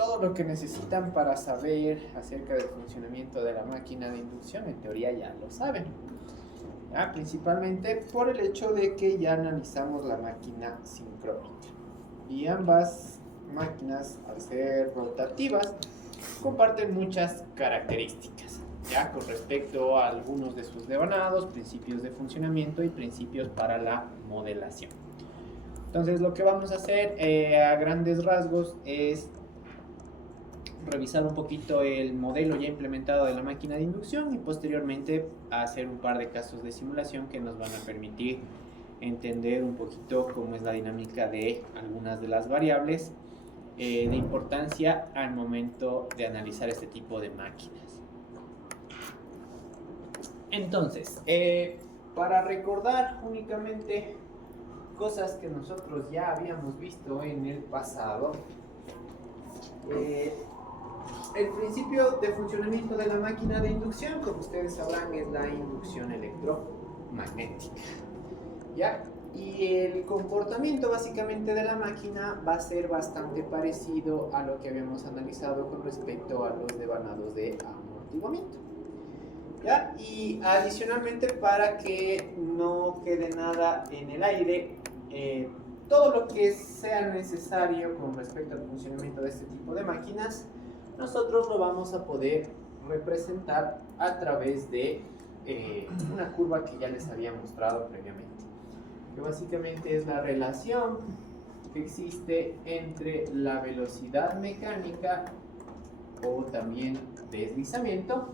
todo lo que necesitan para saber acerca del funcionamiento de la máquina de inducción, en teoría ya lo saben. ¿Ya? Principalmente por el hecho de que ya analizamos la máquina sincrónica. Y ambas máquinas, al ser rotativas, comparten muchas características, ya con respecto a algunos de sus devanados, principios de funcionamiento y principios para la modelación. Entonces lo que vamos a hacer a grandes rasgos es revisar un poquito el modelo ya implementado de la máquina de inducción y posteriormente hacer un par de casos de simulación que nos van a permitir entender un poquito cómo es la dinámica de algunas de las variables de importancia al momento de analizar este tipo de máquinas. Entonces, para recordar únicamente cosas que nosotros ya habíamos visto en el pasado, el principio de funcionamiento de la máquina de inducción, como ustedes sabrán, es la inducción electromagnética, ¿ya? Y el comportamiento básicamente de la máquina va a ser bastante parecido a lo que habíamos analizado con respecto a los devanados de amortiguamiento, ¿ya? Y adicionalmente, para que no quede nada en el aire, todo lo que sea necesario con respecto al funcionamiento de este tipo de máquinas, nosotros lo vamos a poder representar a través de una curva que ya les había mostrado previamente, que básicamente es la relación que existe entre la velocidad mecánica o también deslizamiento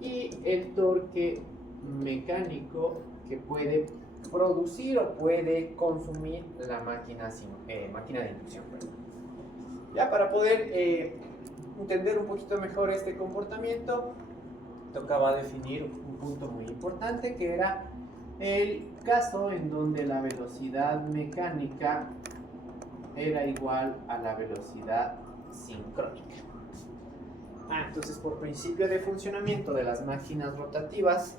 y el torque mecánico que puede producir o puede consumir la máquina de inducción. Ya, para poder entender un poquito mejor este comportamiento, tocaba definir un punto muy importante, que era el caso en donde la velocidad mecánica era igual a la velocidad sincrónica. Entonces, por principio de funcionamiento de las máquinas rotativas,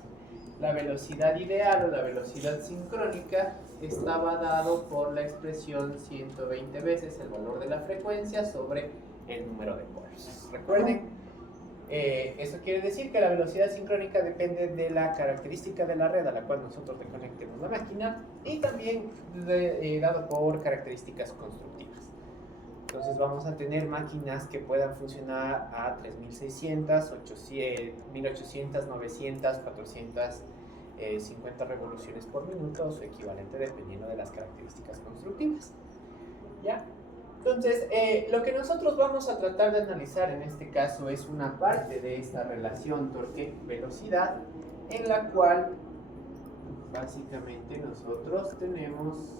la velocidad ideal o la velocidad sincrónica estaba dado por la expresión 120 veces el valor de la frecuencia sobre el número de poles. Recuerden, eso quiere decir que la velocidad sincrónica depende de la característica de la red a la cual nosotros le conectemos la máquina y también dado por características constructivas. Entonces vamos a tener máquinas que puedan funcionar a 3600, 1800, 900, 450 revoluciones por minuto o su equivalente, dependiendo de las características constructivas. ¿Ya? Entonces, lo que nosotros vamos a tratar de analizar en este caso es una parte de esta relación torque-velocidad, en la cual básicamente nosotros tenemos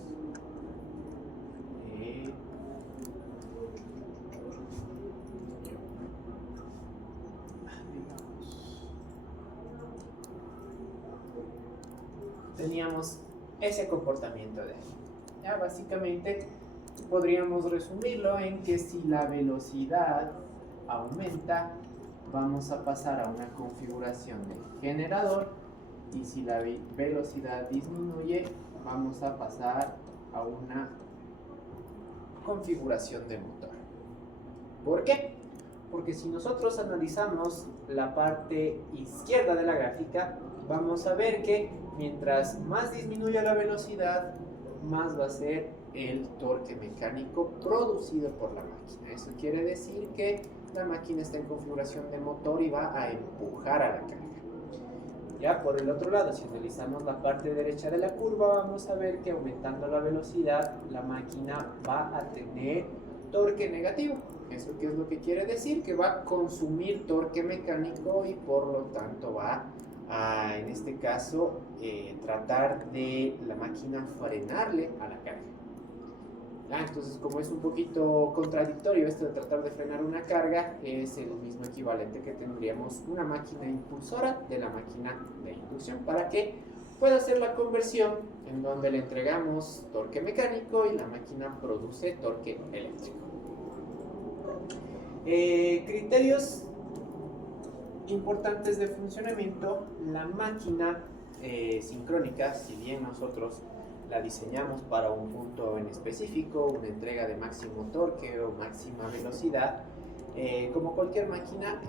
teníamos ese comportamiento de ahí. Ya, básicamente podríamos resumirlo en que si la velocidad aumenta, vamos a pasar a una configuración de generador, y si la velocidad disminuye, vamos a pasar a una configuración de motor. ¿Por qué? Porque si nosotros analizamos la parte izquierda de la gráfica, vamos a ver que mientras más disminuya la velocidad, más va a ser el torque mecánico producido por la máquina. Eso quiere decir que la máquina está en configuración de motor y va a empujar a la carga. Ya por el otro lado, si analizamos la parte derecha de la curva, vamos a ver que aumentando la velocidad, la máquina va a tener torque negativo. ¿Eso qué es lo que quiere decir? Que va a consumir torque mecánico y por lo tanto va a, en este caso, tratar de la máquina frenarle a la carga. Entonces, como es un poquito contradictorio esto de tratar de frenar una carga, es el mismo equivalente que tendríamos una máquina impulsora de la máquina de inducción, para que pueda hacer la conversión en donde le entregamos torque mecánico y la máquina produce torque eléctrico. Criterios importantes de funcionamiento: la máquina sincrónica, si bien nosotros la diseñamos para un punto en específico, una entrega de máximo torque o máxima velocidad, como cualquier máquina,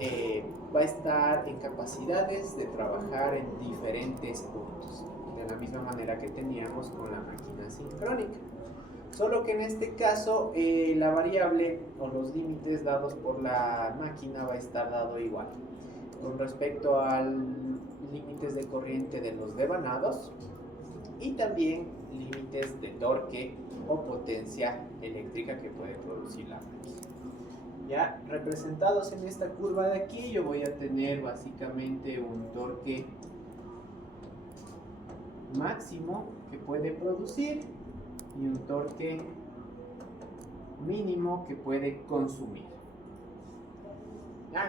va a estar en capacidades de trabajar en diferentes puntos, de la misma manera que teníamos con la máquina sincrónica. Solo que en este caso la variable o los límites dados por la máquina va a estar dado igual. Con respecto a límites de corriente de los devanados y también límites de torque o potencia eléctrica que puede producir la máquina. Ya representados en esta curva de aquí, yo voy a tener básicamente un torque máximo que puede producir y un torque mínimo que puede consumir.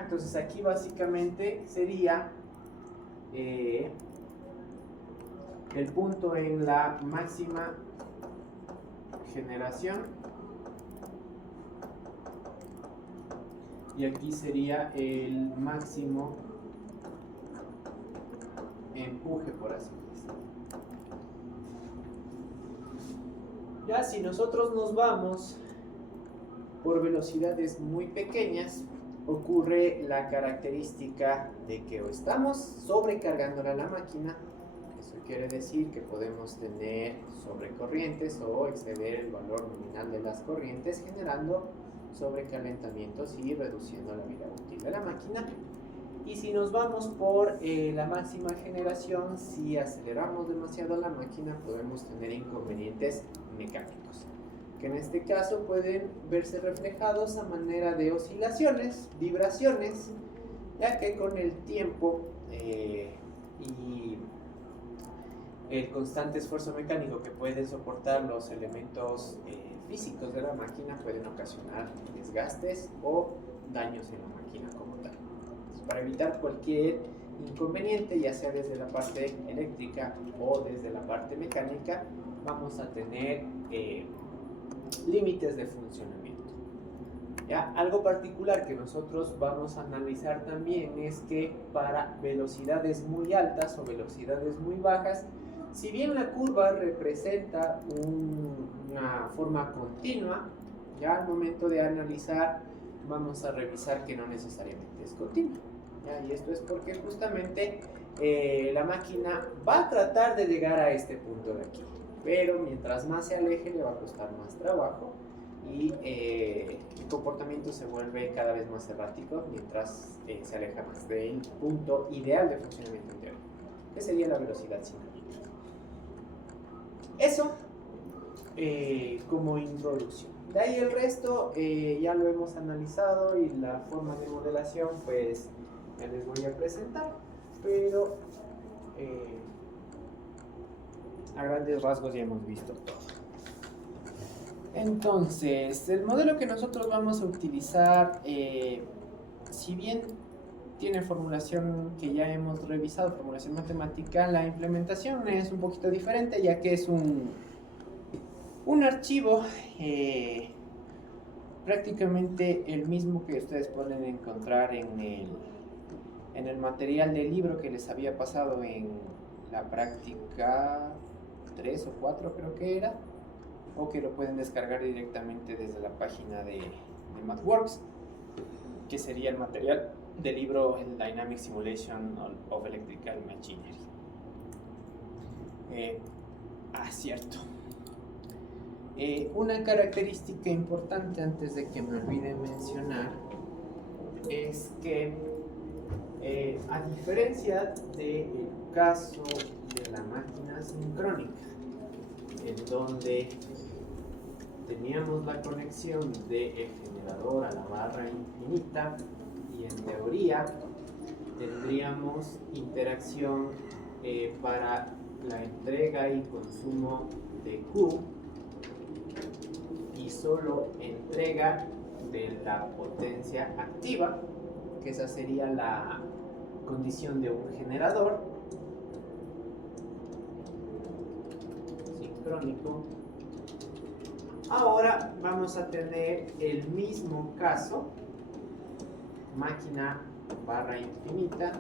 Entonces aquí básicamente sería el punto en la máxima generación y aquí sería el máximo empuje, por así decirlo. Ya si nosotros nos vamos por velocidades muy pequeñas, ocurre la característica de que o estamos sobrecargándola a la máquina, eso quiere decir que podemos tener sobrecorrientes o exceder el valor nominal de las corrientes, generando sobrecalentamientos y reduciendo la vida útil de la máquina. Y si nos vamos por la máxima generación, si aceleramos demasiado la máquina, podemos tener inconvenientes mecánicos, que en este caso pueden verse reflejados a manera de oscilaciones, vibraciones, ya que con el tiempo y el constante esfuerzo mecánico que pueden soportar los elementos físicos de la máquina pueden ocasionar desgastes o daños en la máquina como tal. Entonces, para evitar cualquier inconveniente, ya sea desde la parte eléctrica o desde la parte mecánica, vamos a tener límites de funcionamiento. ¿Ya? Algo particular que nosotros vamos a analizar también es que para velocidades muy altas o velocidades muy bajas, si bien la curva representa una forma continua, ya al momento de analizar vamos a revisar que no necesariamente es continua. ¿Ya? Y esto es porque justamente la máquina va a tratar de llegar a este punto de aquí, pero mientras más se aleje le va a costar más trabajo y el comportamiento se vuelve cada vez más errático mientras se aleja más del punto ideal de funcionamiento interior, que sería la velocidad sincrónica. Eso como introducción. De ahí el resto ya lo hemos analizado y la forma de modelación pues ya les voy a presentar, pero a grandes rasgos ya hemos visto todo. Entonces, el modelo que nosotros vamos a utilizar, si bien tiene formulación que ya hemos revisado, formulación matemática, la implementación es un poquito diferente, ya que es un archivo prácticamente el mismo que ustedes pueden encontrar en el material del libro que les había pasado en la práctica 3 o 4 creo que era, o que lo pueden descargar directamente desde la página de MathWorks, que sería el material del libro Dynamic Simulation of Electrical Machinery. Cierto. Una característica importante antes de que me olvide mencionar es que a diferencia del caso de la máquina sincrónica, en donde teníamos la conexión del generador a la barra infinita y en teoría tendríamos interacción para la entrega y consumo de Q y solo entrega de la potencia activa, que esa sería la condición de un generador sincrónico. Ahora vamos a tener el mismo caso, máquina barra infinita,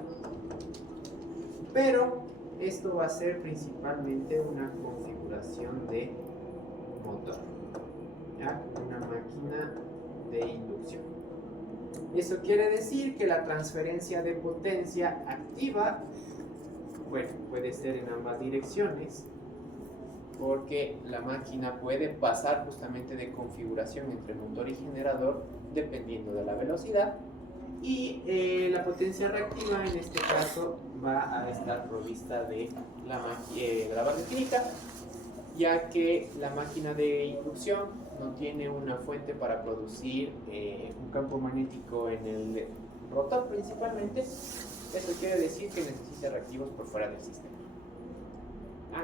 pero esto va a ser principalmente una configuración configuración de motor. ¿Ya? Una máquina de inducción. Eso quiere decir que la transferencia de potencia activa, bueno, puede ser en ambas direcciones, porque la máquina puede pasar justamente de configuración entre motor y generador dependiendo de la velocidad, y la potencia reactiva en este caso va a estar provista de la barra infinita, ya que la máquina de inducción no tiene una fuente para producir un campo magnético en el rotor principalmente. Eso quiere decir que necesita reactivos por fuera del sistema.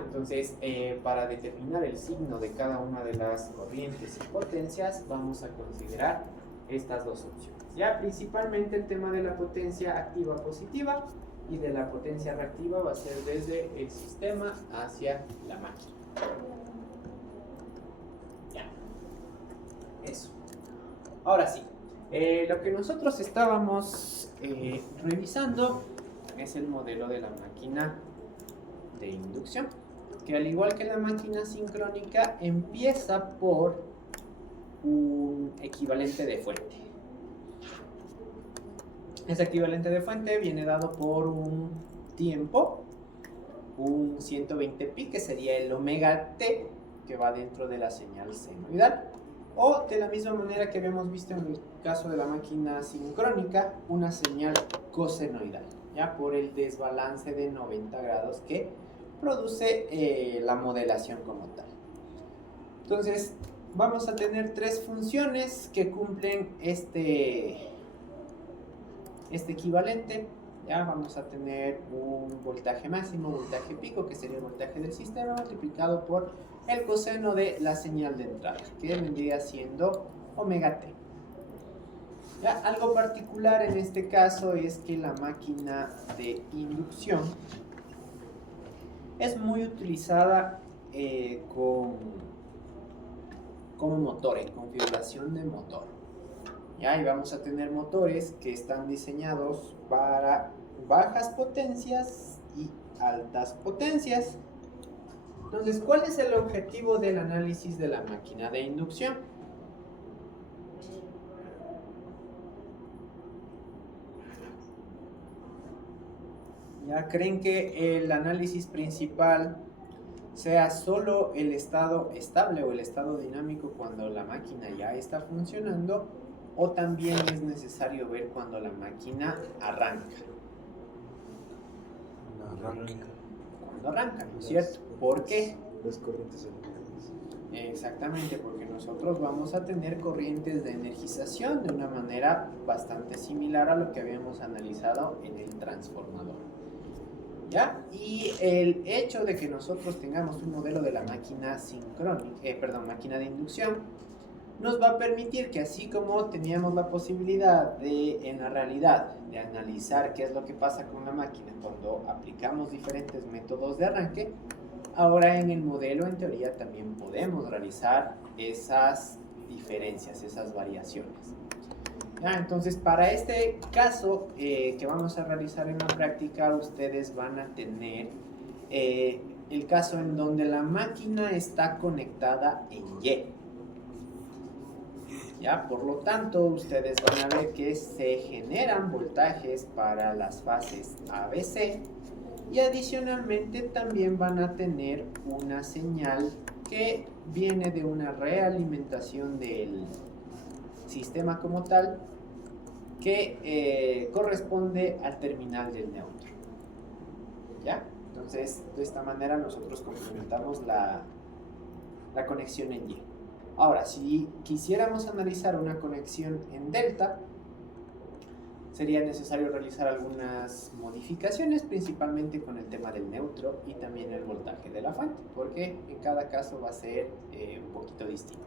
Entonces, para determinar el signo de cada una de las corrientes y potencias, vamos a considerar estas dos opciones. Ya principalmente el tema de la potencia activa positiva y de la potencia reactiva va a ser desde el sistema hacia la máquina. Ya. Eso. Ahora sí, lo que nosotros estábamos revisando es el modelo de la máquina de inducción, que al igual que la máquina sincrónica empieza por un equivalente de fuente. Ese equivalente de fuente viene dado por un tiempo, un 120 pi, que sería el omega t que va dentro de la señal senoidal, o de la misma manera que habíamos visto en el caso de la máquina sincrónica, una señal cosenoidal, ya por el desbalance de 90 grados que produce la modelación como tal. Entonces vamos a tener tres funciones que cumplen este equivalente. Ya vamos a tener un voltaje máximo, voltaje pico, que sería el voltaje del sistema, multiplicado por el coseno de la señal de entrada, que vendría siendo omega t. Ya, algo particular en este caso es que la máquina de inducción es muy utilizada como motor, en configuración de motor. Ya, y vamos a tener motores que están diseñados para bajas potencias y altas potencias. Entonces, ¿cuál es el objetivo del análisis de la máquina de inducción? ¿Ya creen que el análisis principal sea solo el estado estable o el estado dinámico cuando la máquina ya está funcionando, o también es necesario ver cuando la máquina arranca? Cuando arranca, ¿no es cierto? ¿Por qué? Las corrientes eléctricas. Exactamente, porque nosotros vamos a tener corrientes de energización de una manera bastante similar a lo que habíamos analizado en el transformador. ¿Ya? Y el hecho de que nosotros tengamos un modelo de la máquina máquina de inducción, nos va a permitir que, así como teníamos la posibilidad de, en la realidad, de analizar qué es lo que pasa con la máquina cuando aplicamos diferentes métodos de arranque, ahora en el modelo, en teoría, también podemos realizar esas diferencias, esas variaciones. ¿Ya? Entonces, para este caso que vamos a realizar en la práctica, ustedes van a tener el caso en donde la máquina está conectada en Y. ¿Ya? Por lo tanto, ustedes van a ver que se generan voltajes para las fases ABC, y adicionalmente también van a tener una señal que viene de una realimentación del sistema como tal, que corresponde al terminal del neutro. ¿Ya? Entonces, de esta manera nosotros complementamos la conexión en Y. Ahora, si quisiéramos analizar una conexión en delta, sería necesario realizar algunas modificaciones, principalmente con el tema del neutro y también el voltaje de la fuente, porque en cada caso va a ser un poquito distinto.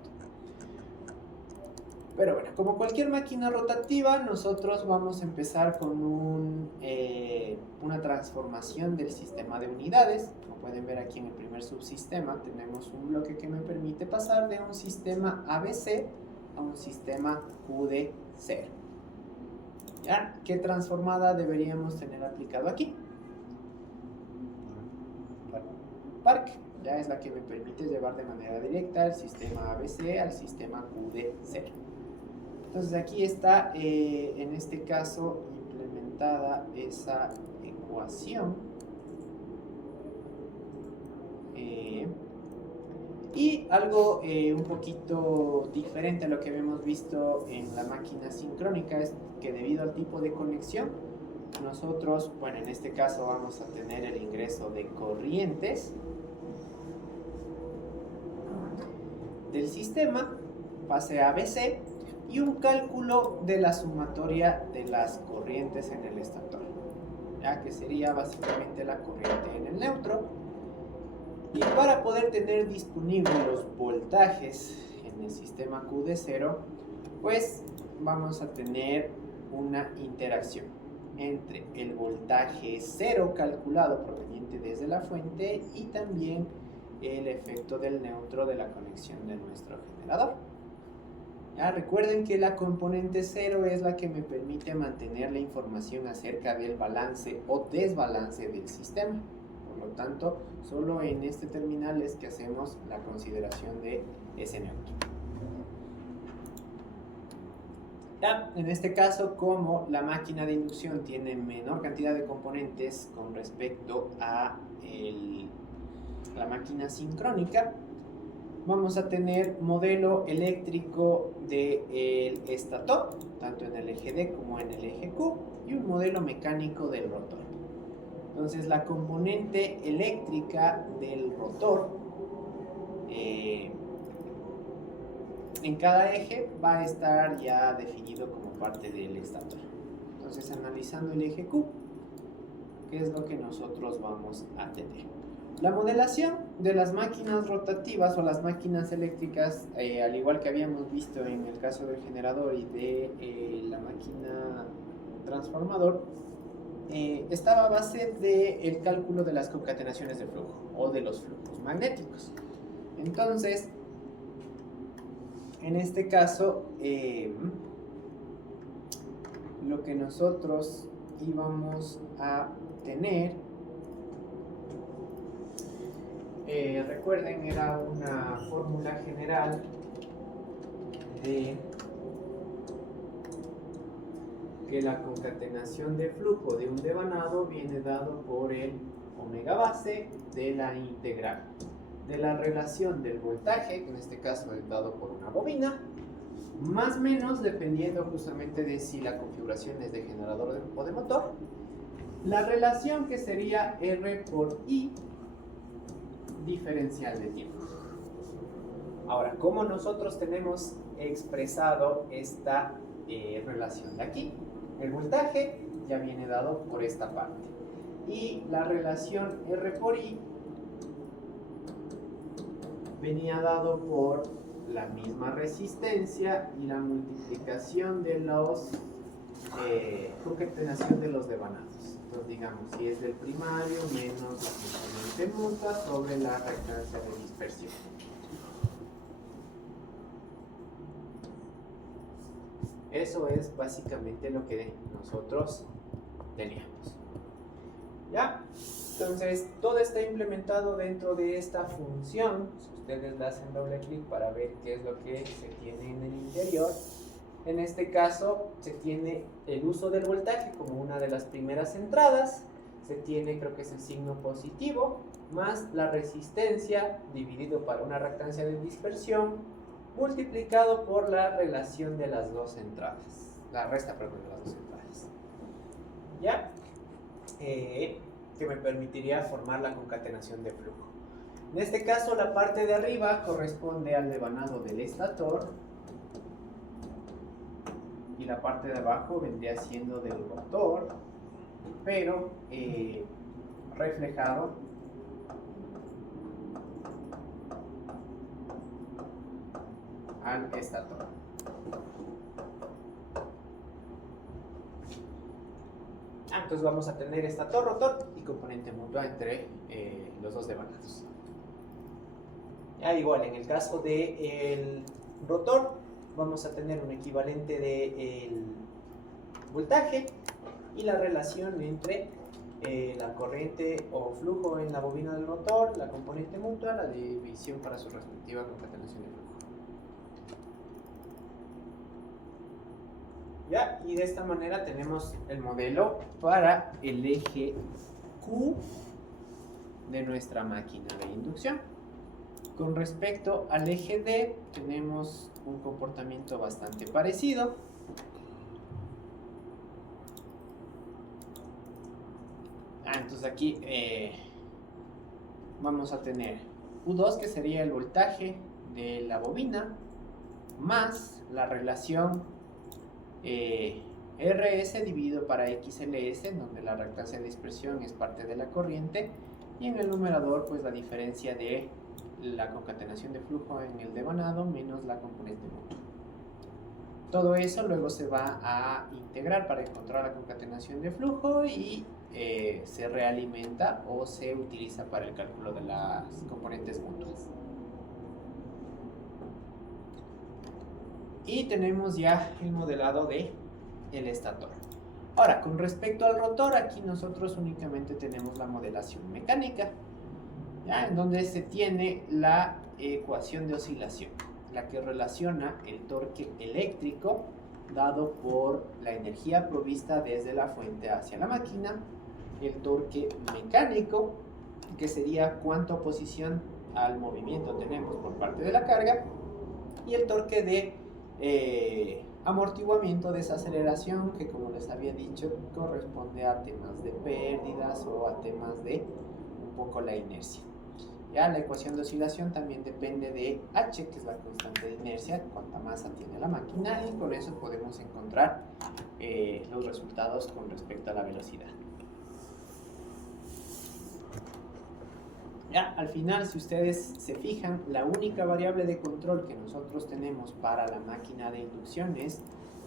Pero bueno, como cualquier máquina rotativa, nosotros vamos a empezar con una transformación del sistema de unidades. Como pueden ver aquí en el primer subsistema, tenemos un bloque que me permite pasar de un sistema ABC a un sistema QD0. ¿Ya? ¿Qué transformada deberíamos tener aplicado aquí? Parque. Ya es la que me permite llevar de manera directa el sistema ABC al sistema QD0. Entonces aquí está, en este caso, implementada esa ecuación. Y algo un poquito diferente a lo que habíamos visto en la máquina sincrónica es que debido al tipo de conexión, nosotros, bueno, en este caso vamos a tener el ingreso de corrientes del sistema, fase ABC, y un cálculo de la sumatoria de las corrientes en el estator, ya que sería básicamente la corriente en el neutro. Y para poder tener disponibles los voltajes en el sistema QD0, pues vamos a tener una interacción entre el voltaje cero calculado proveniente desde la fuente y también el efecto del neutro de la conexión de nuestro generador. Ya, recuerden que la componente 0 es la que me permite mantener la información acerca del balance o desbalance del sistema. Por lo tanto, solo en este terminal es que hacemos la consideración de ese neutro. Ya, en este caso, como la máquina de inducción tiene menor cantidad de componentes con respecto a la máquina sincrónica, vamos a tener modelo eléctrico del estator, tanto en el eje D como en el eje Q, y un modelo mecánico del rotor. Entonces la componente eléctrica del rotor en cada eje va a estar ya definido como parte del estator. Entonces, analizando el eje Q, ¿qué es lo que nosotros vamos a tener? La modelación de las máquinas rotativas o las máquinas eléctricas, al igual que habíamos visto en el caso del generador y de la máquina transformador, estaba a base del cálculo de las concatenaciones de flujo o de los flujos magnéticos. Entonces, en este caso, lo que nosotros íbamos a tener, recuerden, era una fórmula general de que la concatenación de flujo de un devanado viene dado por el omega base de la integral de la relación del voltaje, que en este caso es dado por una bobina, más o menos dependiendo justamente de si la configuración es de generador o de motor, la relación que sería R por I diferencial de tiempo. Ahora, ¿cómo nosotros tenemos expresado esta relación de aquí? El voltaje ya viene dado por esta parte y la relación R por I venía dado por la misma resistencia y la multiplicación de los concatenación de los devanados. Entonces, digamos, si es del primario menos la componente mutua sobre la reactancia de dispersión. Eso es básicamente lo que nosotros teníamos. ¿Ya? Entonces, todo está implementado dentro de esta función. Si ustedes le hacen doble clic para ver qué es lo que se tiene en el interior, en este caso se tiene el uso del voltaje como una de las primeras entradas. Se tiene, creo que es el signo positivo, más la resistencia dividido para una reactancia de dispersión, multiplicado por la relación de las dos entradas. La resta, perdón, de las dos entradas. ¿Ya? Que me permitiría formar la concatenación de flujo. En este caso, la parte de arriba corresponde al devanado del estator y la parte de abajo vendría siendo del rotor, pero reflejado al estator. Entonces vamos a tener estator, rotor y componente mutua entre los dos devanados. Ya igual, en el caso del rotor, vamos a tener un equivalente del voltaje y la relación entre la corriente o flujo en la bobina del rotor, la componente mutua, la división para su respectiva concatenación de flujo. ¿Ya? Y de esta manera tenemos el modelo para el eje Q de nuestra máquina de inducción. Con respecto al eje D, tenemos un comportamiento bastante parecido. Entonces aquí vamos a tener Q2, que sería el voltaje de la bobina, más la relación RS dividido para XLS, donde la reactancia de dispersión es parte de la corriente, y en el numerador pues la diferencia de la concatenación de flujo en el devanado menos la componente mutua. Todo eso luego se va a integrar para encontrar la concatenación de flujo y se realimenta o se utiliza para el cálculo de las componentes mutuas. Y tenemos ya el modelado de el estator. Ahora, con respecto al rotor, aquí nosotros únicamente tenemos la modelación mecánica, ¿ya? En donde se tiene la ecuación de oscilación, la que relaciona el torque eléctrico dado por la energía provista desde la fuente hacia la máquina, el torque mecánico, que sería cuánta oposición al movimiento tenemos por parte de la carga, y el torque de amortiguamiento, desaceleración, que como les había dicho corresponde a temas de pérdidas o a temas de un poco la inercia. Ya la ecuación de oscilación también depende de H, que es la constante de inercia, cuánta masa tiene la máquina, y con eso podemos encontrar los resultados con respecto a la velocidad. Ya, al final, si ustedes se fijan, la única variable de control que nosotros tenemos para la máquina de inducción es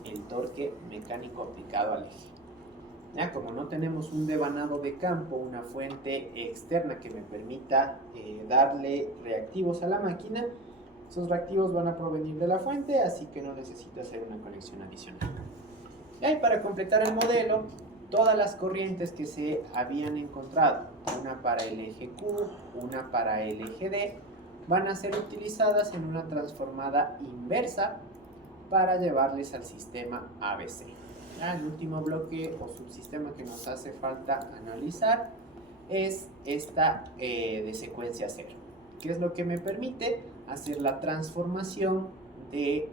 el torque mecánico aplicado al eje. Ya, como no tenemos un devanado de campo, una fuente externa que me permita darle reactivos a la máquina, esos reactivos van a provenir de la fuente, así que no necesito hacer una conexión adicional. Ya, y para completar el modelo, todas las corrientes que se habían encontrado, una para el eje Q, una para el eje D, van a ser utilizadas en una transformada inversa para llevarles al sistema ABC. El último bloque o subsistema que nos hace falta analizar es esta de secuencia cero, que es lo que me permite hacer la transformación de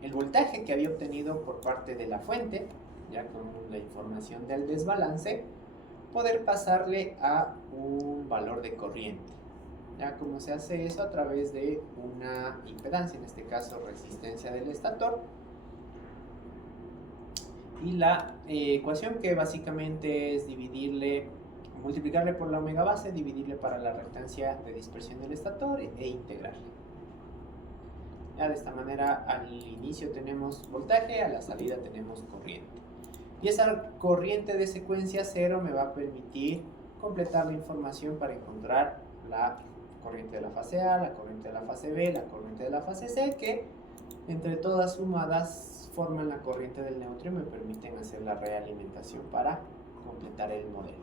el voltaje que había obtenido por parte de la fuente, ya con la información del desbalance, poder pasarle a un valor de corriente. Ya, como se hace eso a través de una impedancia, en este caso resistencia del estator, y la ecuación, que básicamente es multiplicarle por la omega base, dividirle para la reactancia de dispersión del estator e integrarle. Ya, de esta manera al inicio tenemos voltaje, a la salida tenemos corriente. Y esa corriente de secuencia cero me va a permitir completar la información para encontrar la corriente de la fase A, la corriente de la fase B, la corriente de la fase C, que entre todas sumadas forman la corriente del neutro y me permiten hacer la realimentación para completar el modelo.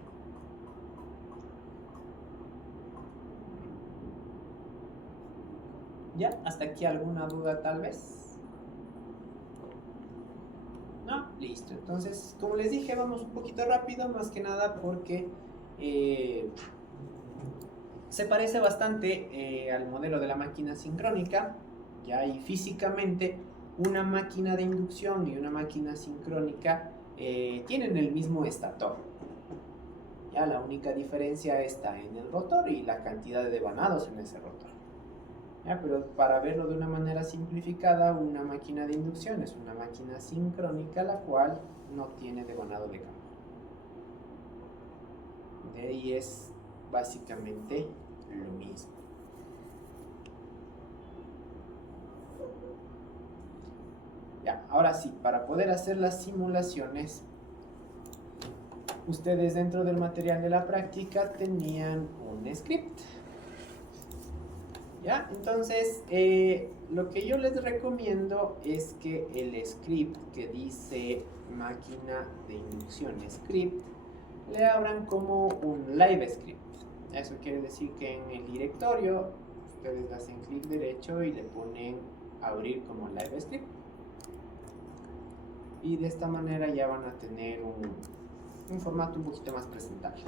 ¿Ya? ¿Hasta aquí alguna duda tal vez? ¿No? Listo. Entonces, como les dije, vamos un poquito rápido, más que nada porque se parece bastante al modelo de la máquina sincrónica. Ya, y físicamente una máquina de inducción y una máquina sincrónica tienen el mismo estator. Ya, la única diferencia está en el rotor y la cantidad de devanados en ese rotor. Ya, pero para verlo de una manera simplificada, una máquina de inducción es una máquina sincrónica la cual no tiene devanado de campo. De ahí es básicamente lo mismo. Ya, ahora sí, para poder hacer las simulaciones, ustedes dentro del material de la práctica tenían un script. ¿Ya? Entonces, lo que yo les recomiendo es que el script que dice máquina de inducción script, le abran como un live script. Eso quiere decir que en el directorio ustedes le hacen clic derecho y le ponen abrir como live script. Y de esta manera ya van a tener un formato un poquito más presentable.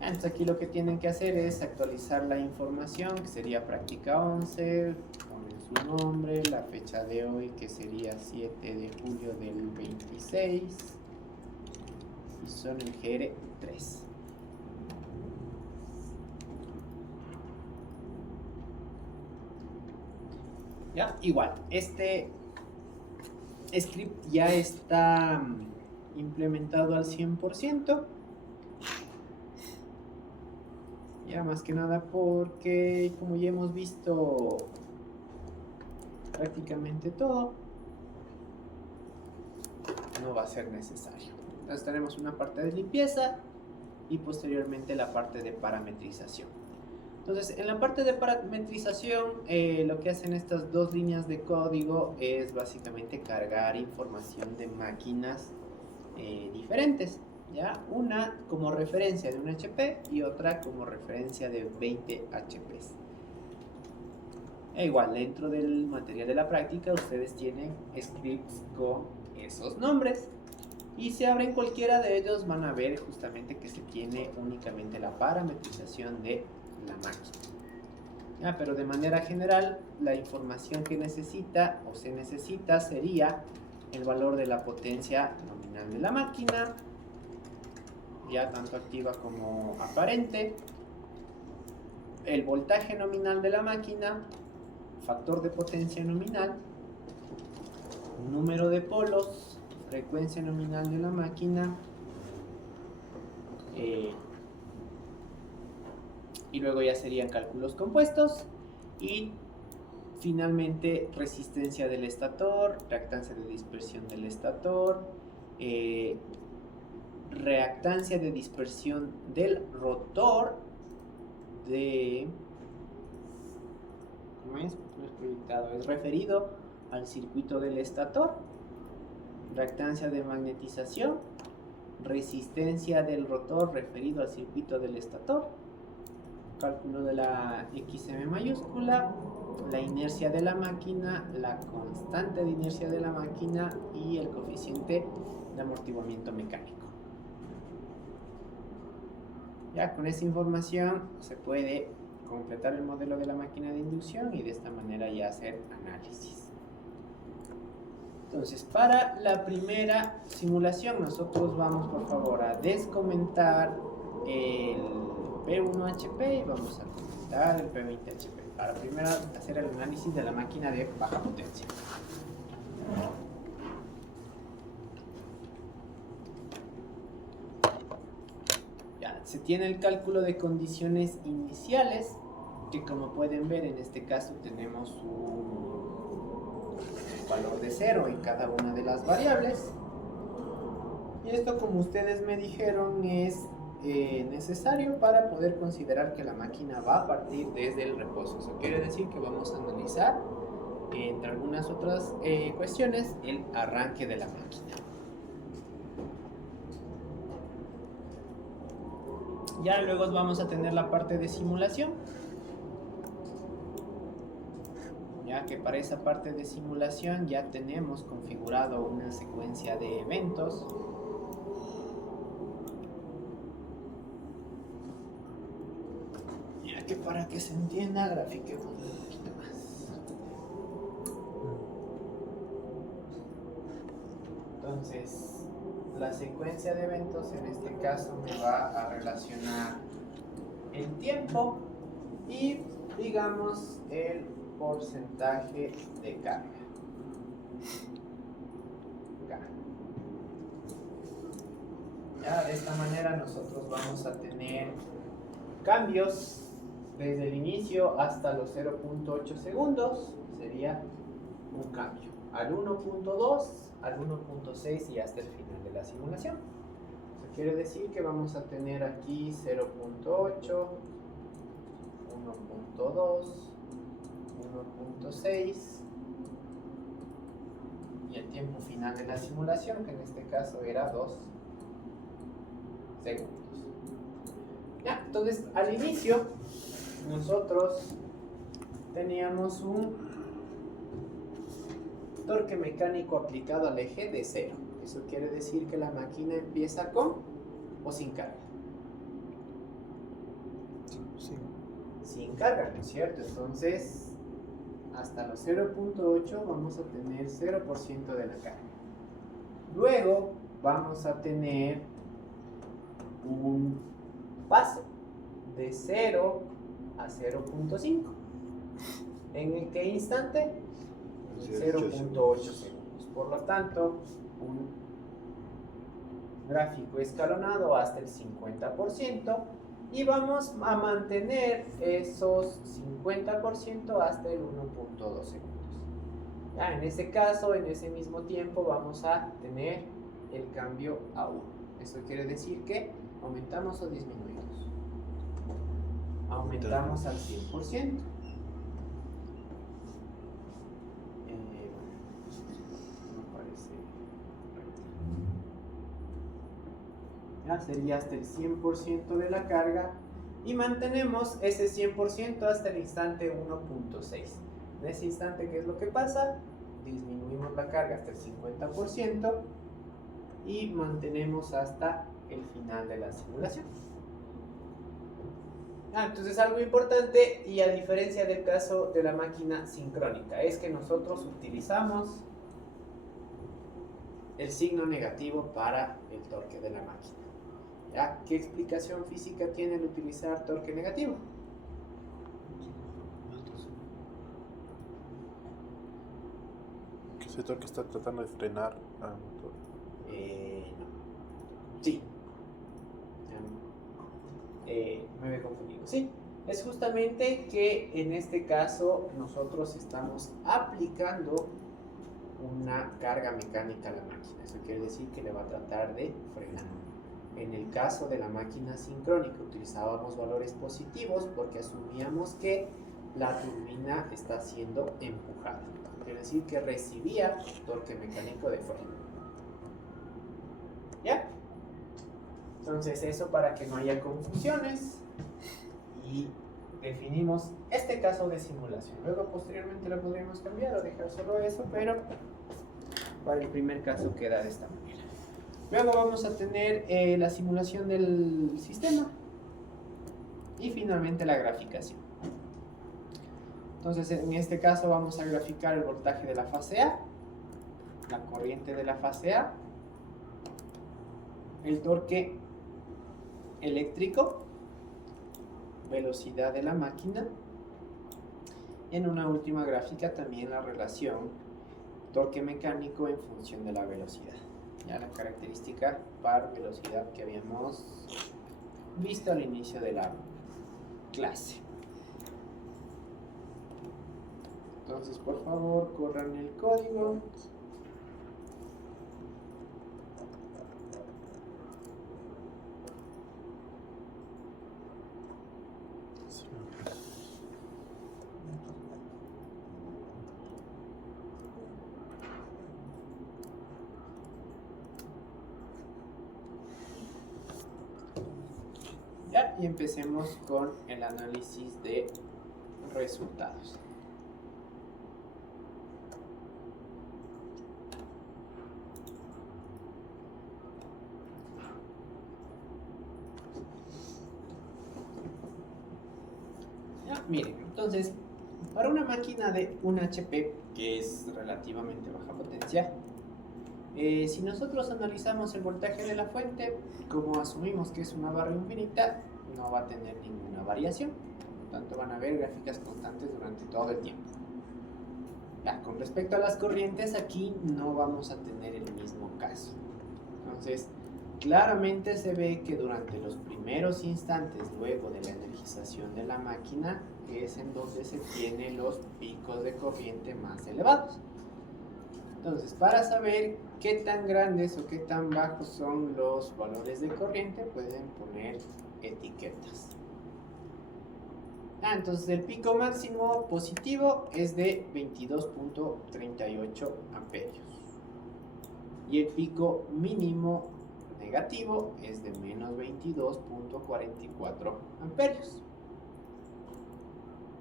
Entonces aquí lo que tienen que hacer es actualizar la información, que sería práctica 11, ponen su nombre, la fecha de hoy, que sería 7 de julio del 26, y son el GR3. ¿Ya? Igual, este script ya está implementado al 100%. Ya más que nada porque como ya hemos visto prácticamente todo, no va a ser necesario. Entonces tenemos una parte de limpieza y posteriormente la parte de parametrización. Entonces en la parte de parametrización lo que hacen estas dos líneas de código es básicamente cargar información de máquinas diferentes. ¿Ya? Una como referencia de un HP y otra como referencia de 20 HPs. E igual, dentro del material de la práctica ustedes tienen scripts con esos nombres. Y si abren cualquiera de ellos van a ver justamente que se tiene únicamente la parametrización de la máquina. ¿Ya? Pero de manera general, la información que necesita o se necesita sería el valor de la potencia nominal de la máquina, ya tanto activa como aparente, el voltaje nominal de la máquina, factor de potencia nominal, número de polos, frecuencia nominal de la máquina, y luego ya serían cálculos compuestos, y finalmente resistencia del estator, reactancia de dispersión del estator, reactancia de dispersión del rotor de... ¿Cómo es? No es proyectado, es referido al circuito del estator, reactancia de magnetización, resistencia del rotor referido al circuito del estator, cálculo de la XM mayúscula, la inercia de la máquina, la constante de inercia de la máquina y el coeficiente de amortiguamiento mecánico. Ya con esa información se puede completar el modelo de la máquina de inducción y de esta manera ya hacer análisis. Entonces, para la primera simulación nosotros vamos por favor a descomentar el P1HP y vamos a comentar el P20HP. Para primero hacer el análisis de la máquina de baja potencia. Se tiene el cálculo de condiciones iniciales, que como pueden ver en este caso tenemos un valor de 0 en cada una de las variables. Y esto, como ustedes me dijeron, es necesario para poder considerar que la máquina va a partir desde el reposo. Eso quiere decir que vamos a analizar, entre algunas otras cuestiones, el arranque de la máquina. Ya luego vamos a tener la parte de simulación, ya que para esa parte de simulación ya tenemos configurado una secuencia de eventos. Ya que para que se entienda, grafiquemos un poquito más. Entonces, la secuencia de eventos en este caso me va a relacionar el tiempo y digamos el porcentaje de carga. Ya de esta manera nosotros vamos a tener cambios desde el inicio hasta los 0.8 segundos, sería un cambio al 1.2, al 1.6 y hasta el final de la simulación. Eso quiere decir que vamos a tener aquí 0.8, 1.2, 1.6 y el tiempo final de la simulación, que en este caso era 2 segundos. Ya, entonces al inicio nosotros teníamos un torque mecánico aplicado al eje de 0. Eso quiere decir que la máquina empieza con o sin carga. Sí. Sin carga, ¿no es cierto? Entonces, hasta los 0.8 vamos a tener 0% de la carga. Luego vamos a tener un paso de 0 a 0.5. ¿En qué instante? En 0.8 segundos. Por lo tanto, un gráfico escalonado hasta el 50%. Y vamos a mantener esos 50% hasta el 1.2 segundos. Ya, en ese caso, en ese mismo tiempo, vamos a tener el cambio a 1. Esto quiere decir que aumentamos o disminuimos. Aumentamos al 100%. Ya sería hasta el 100% de la carga y mantenemos ese 100% hasta el instante 1.6. En ese instante, ¿qué es lo que pasa? Disminuimos la carga hasta el 50% y mantenemos hasta el final de la simulación. Entonces algo importante, y a diferencia del caso de la máquina sincrónica, es que nosotros utilizamos el signo negativo para el torque de la máquina. ¿Ya? ¿Qué explicación física tiene el utilizar torque negativo? Que ese torque está tratando de frenar al motor. No. Sí. Me había confundido. Sí, es justamente que en este caso nosotros estamos aplicando una carga mecánica a la máquina. Eso quiere decir que le va a tratar de frenar. En el caso de la máquina sincrónica utilizábamos valores positivos porque asumíamos que la turbina está siendo empujada. Quiere decir que recibía torque mecánico de freno. ¿Ya? Entonces eso para que no haya confusiones y definimos este caso de simulación. Luego posteriormente lo podríamos cambiar o dejar solo eso, pero para el primer caso queda de esta manera. Luego vamos a tener la simulación del sistema y finalmente la graficación. Entonces en este caso vamos a graficar el voltaje de la fase A, la corriente de la fase A, el torque eléctrico, velocidad de la máquina. En una última gráfica también la relación torque mecánico en función de la velocidad. Ya la característica par velocidad que habíamos visto al inicio de la clase. Entonces, por favor, corran el código. Ya, y empecemos con el análisis de resultados. Ya, miren, entonces, para una máquina de 1 HP, que es relativamente baja potencia, si nosotros analizamos el voltaje de la fuente, como asumimos que es una barra infinita, no va a tener ninguna variación. Por lo tanto, van a haber gráficas constantes durante todo el tiempo. Ya, con respecto a las corrientes, aquí no vamos a tener el mismo caso. Entonces, claramente se ve que durante los primeros instantes luego de la energización de la máquina es en donde se tienen los picos de corriente más elevados. Entonces, para saber qué tan grandes o qué tan bajos son los valores de corriente, pueden poner etiquetas. Entonces el pico máximo positivo es de 22.38 amperios y el pico mínimo negativo es de menos 22.44 amperios.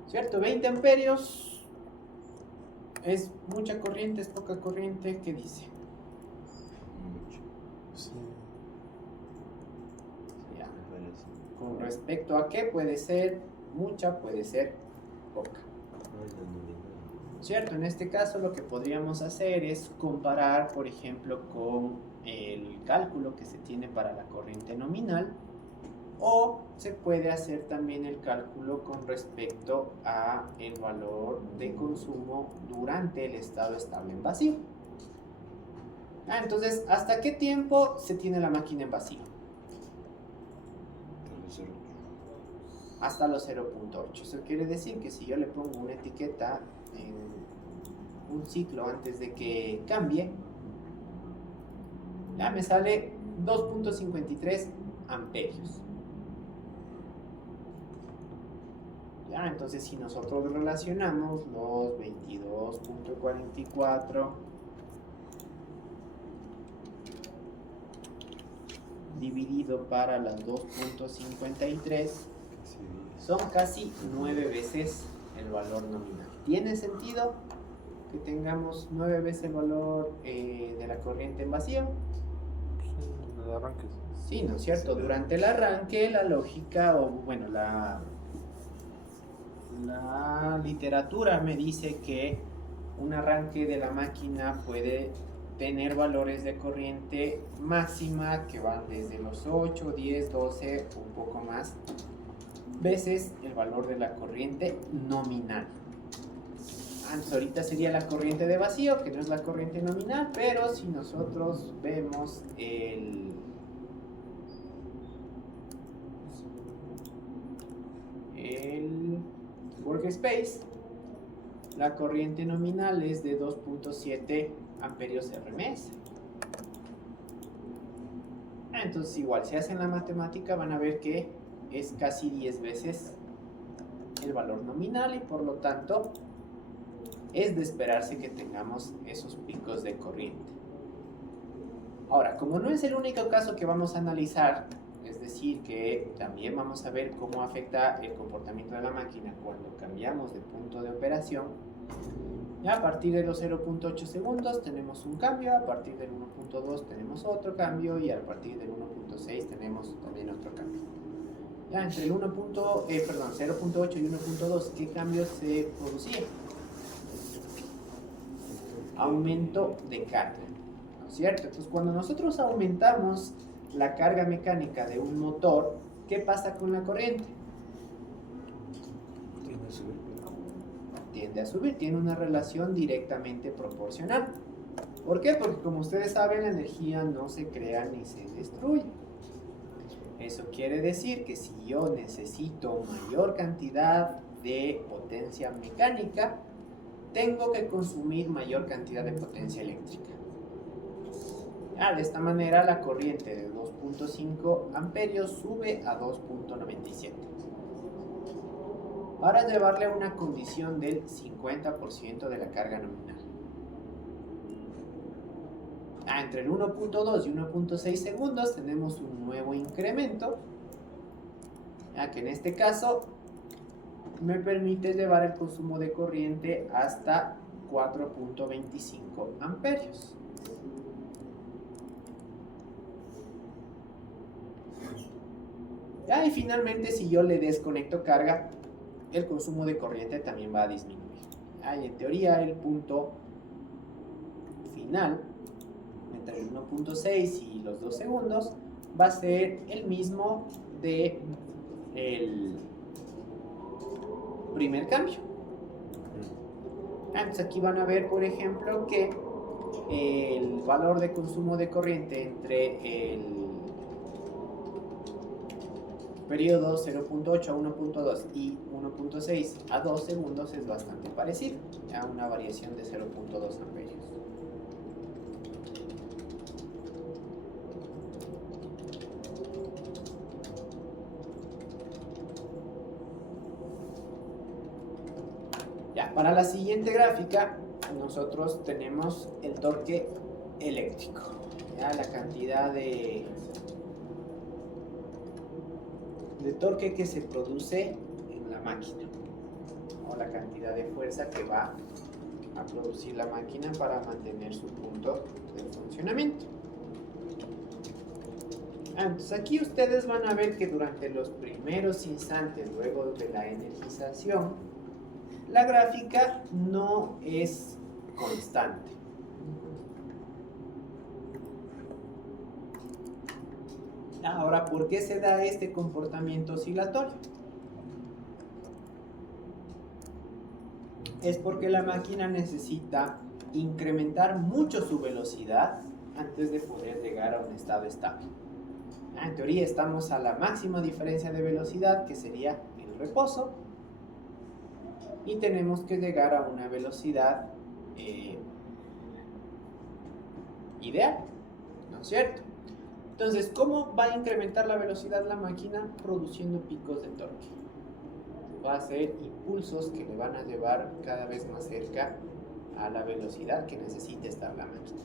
¿Cierto? 20 amperios es mucha corriente, es poca corriente. ¿Qué dice? Mucho. Sí. Ya. Me parece. Con respecto a qué puede ser mucha, puede ser poca. No es la nominal. ¿Cierto? En este caso lo que podríamos hacer es comparar, por ejemplo, con el cálculo que se tiene para la corriente nominal, o se puede hacer también el cálculo con respecto a el valor de consumo durante el estado estable en vacío. Entonces, ¿hasta qué tiempo se tiene la máquina en vacío? Hasta los 0.8. Eso quiere decir que si yo le pongo una etiqueta en un ciclo antes de que cambie, ya me sale 2.53 amperios. Ya, entonces si nosotros relacionamos los 22.44 dividido para las 2.53, son casi 9 veces el valor nominal. ¿Tiene sentido que tengamos 9 veces el valor de la corriente en vacío? Sí, en el arranque. Sí, ¿no es cierto? Durante el arranque, la lógica, o bueno, la literatura me dice que un arranque de la máquina puede tener valores de corriente máxima que van desde los 8, 10, 12, un poco más veces el valor de la corriente nominal. Entonces ahorita sería la corriente de vacío, que no es la corriente nominal, pero si nosotros vemos el workspace, la corriente nominal es de 2.7 amperios RMS. Entonces igual, si hacen la matemática van a ver que es casi 10 veces el valor nominal y por lo tanto es de esperarse que tengamos esos picos de corriente. Ahora, como no es el único caso que vamos a analizar, es decir, que también vamos a ver cómo afecta el comportamiento de la máquina cuando cambiamos de punto de operación, ya a partir de los 0.8 segundos tenemos un cambio, a partir del 1.2 tenemos otro cambio y a partir del 1.6 tenemos también otro cambio. Ya entre el 0.8 y 1.2, ¿qué cambios se producían? Aumento de carga, ¿no es cierto? Entonces cuando nosotros aumentamos la carga mecánica de un motor, ¿qué pasa con la corriente? Tiene a subir. Tiende a subir, tiene una relación directamente proporcional. ¿Por qué? Porque como ustedes saben, la energía no se crea ni se destruye. Eso quiere decir que si yo necesito mayor cantidad de potencia mecánica, tengo que consumir mayor cantidad de potencia eléctrica. De esta manera la corriente de 2.5 amperios sube a 2.97 para llevarle a una condición del 50% de la carga nominal. Entre el 1.2 y 1.6 segundos tenemos un nuevo incremento, que en este caso me permite llevar el consumo de corriente hasta 4.25 amperios. Y finalmente, si yo le desconecto carga, el consumo de corriente también va a disminuir. Y en teoría el punto final entre el 1.6 y los 2 segundos va a ser el mismo de el primer cambio. Entonces aquí van a ver, por ejemplo, que el valor de consumo de corriente entre el periodo 0.8 a 1.2 y 1.6 a 2 segundos es bastante parecido, a una variación de 0.2 amperios. Para la siguiente gráfica nosotros tenemos el torque eléctrico. Ya la cantidad de torque que se produce en la máquina, o la cantidad de fuerza que va a producir la máquina para mantener su punto de funcionamiento. Entonces aquí ustedes van a ver que durante los primeros instantes luego de la energización, la gráfica no es constante. Ahora, ¿por qué se da este comportamiento oscilatorio? Es porque la máquina necesita incrementar mucho su velocidad antes de poder llegar a un estado estable. En teoría estamos a la máxima diferencia de velocidad, que sería el reposo, y tenemos que llegar a una velocidad ideal, ¿no es cierto? Entonces, ¿cómo va a incrementar la velocidad la máquina? Produciendo picos de torque. Va a hacer impulsos que le van a llevar cada vez más cerca a la velocidad que necesita estar la máquina.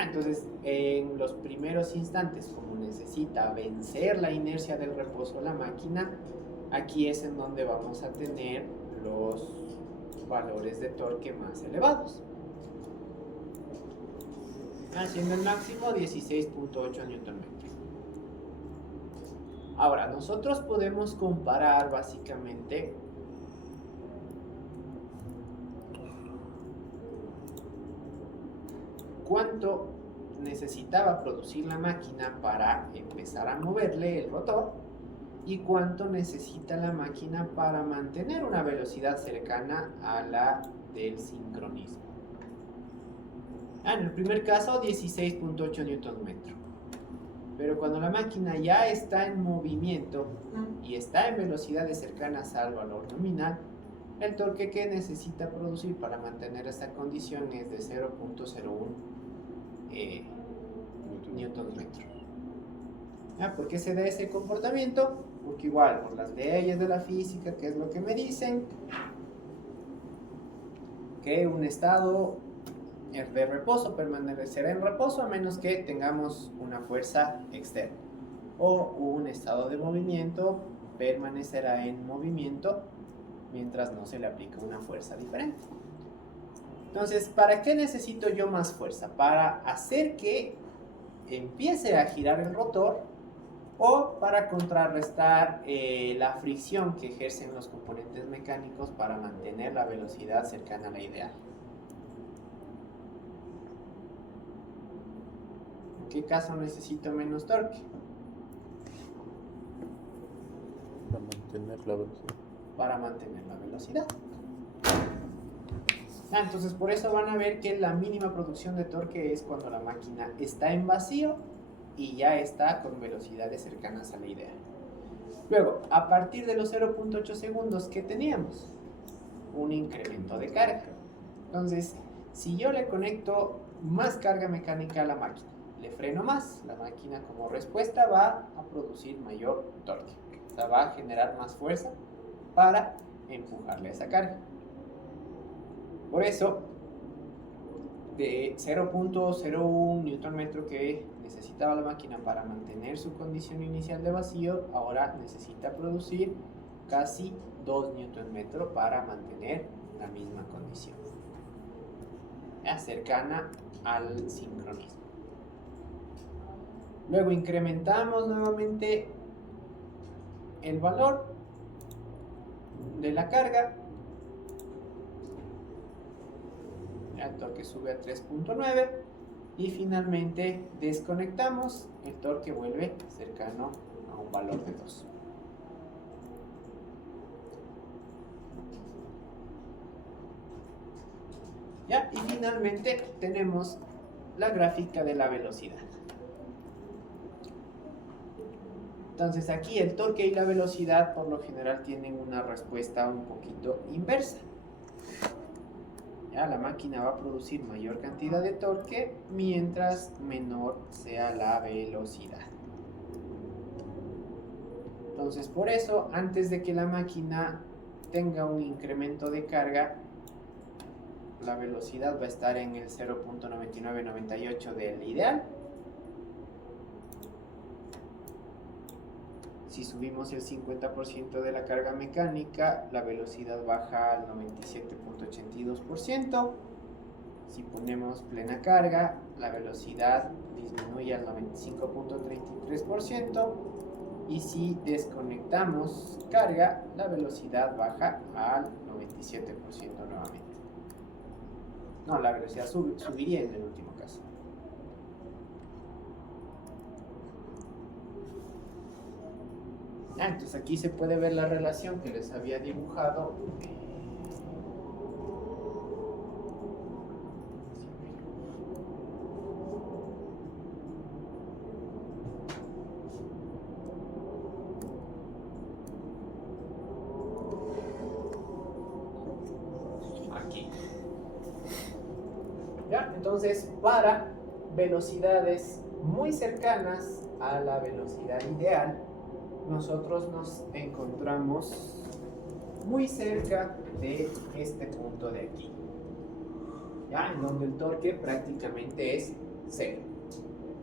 Entonces, en los primeros instantes, como necesita vencer la inercia del reposo la máquina, aquí es en donde vamos a tener los valores de torque más elevados. Haciendo el máximo 16.8 Nm. Ahora, nosotros podemos comparar básicamente cuánto necesitaba producir la máquina para empezar a moverle el rotor y cuánto necesita la máquina para mantener una velocidad cercana a la del sincronismo. En el primer caso, 16.8 Nm. Pero cuando la máquina ya está en movimiento y está en velocidades cercanas al valor nominal, el torque que necesita producir para mantener esta condición es de 0.01 Nm. ¿Por qué se da ese comportamiento? Porque igual, por las leyes de la física, ¿qué es lo que me dicen? Que un estado de reposo permanecerá en reposo a menos que tengamos una fuerza externa, o un estado de movimiento permanecerá en movimiento mientras no se le aplica una fuerza diferente. Entonces, ¿para qué necesito yo más fuerza? Para hacer que empiece a girar el rotor o para contrarrestar la fricción que ejercen los componentes mecánicos para mantener la velocidad cercana a la ideal. ¿En qué caso necesito menos torque? Para mantener la velocidad. Para mantener la velocidad. Entonces, por eso van a ver que la mínima producción de torque es cuando la máquina está en vacío y ya está con velocidades cercanas a la ideal. Luego, a partir de los 0.8 segundos, ¿qué teníamos? Un incremento de carga. Entonces, si yo le conecto más carga mecánica a la máquina, le freno más, la máquina como respuesta va a producir mayor torque. O sea, va a generar más fuerza para empujarle esa carga. Por eso, de 0.01 Nm que necesitaba la máquina para mantener su condición inicial de vacío, ahora necesita producir casi 2 Nm para mantener la misma condición, cercana al sincronismo. Luego incrementamos nuevamente el valor de la carga. El torque sube a 3.9 y finalmente desconectamos, el torque vuelve cercano a un valor de 2. ¿Ya? Y finalmente tenemos la gráfica de la velocidad. Entonces aquí el torque y la velocidad por lo general tienen una respuesta un poquito inversa. Ya, la máquina va a producir mayor cantidad de torque mientras menor sea la velocidad. Entonces por eso, antes de que la máquina tenga un incremento de carga, la velocidad va a estar en el 0.9998 del ideal. Si subimos el 50% de la carga mecánica, la velocidad baja al 97.82%. Si ponemos plena carga, la velocidad disminuye al 95.33%. Y si desconectamos carga, la velocidad baja al 97% nuevamente. No, la velocidad subiría en el último caso. Entonces aquí se puede ver la relación que les había dibujado. Aquí. ¿Ya? Entonces, para velocidades muy cercanas a la velocidad ideal, nosotros nos encontramos muy cerca de este punto de aquí, ¿ya? En donde el torque prácticamente es cero.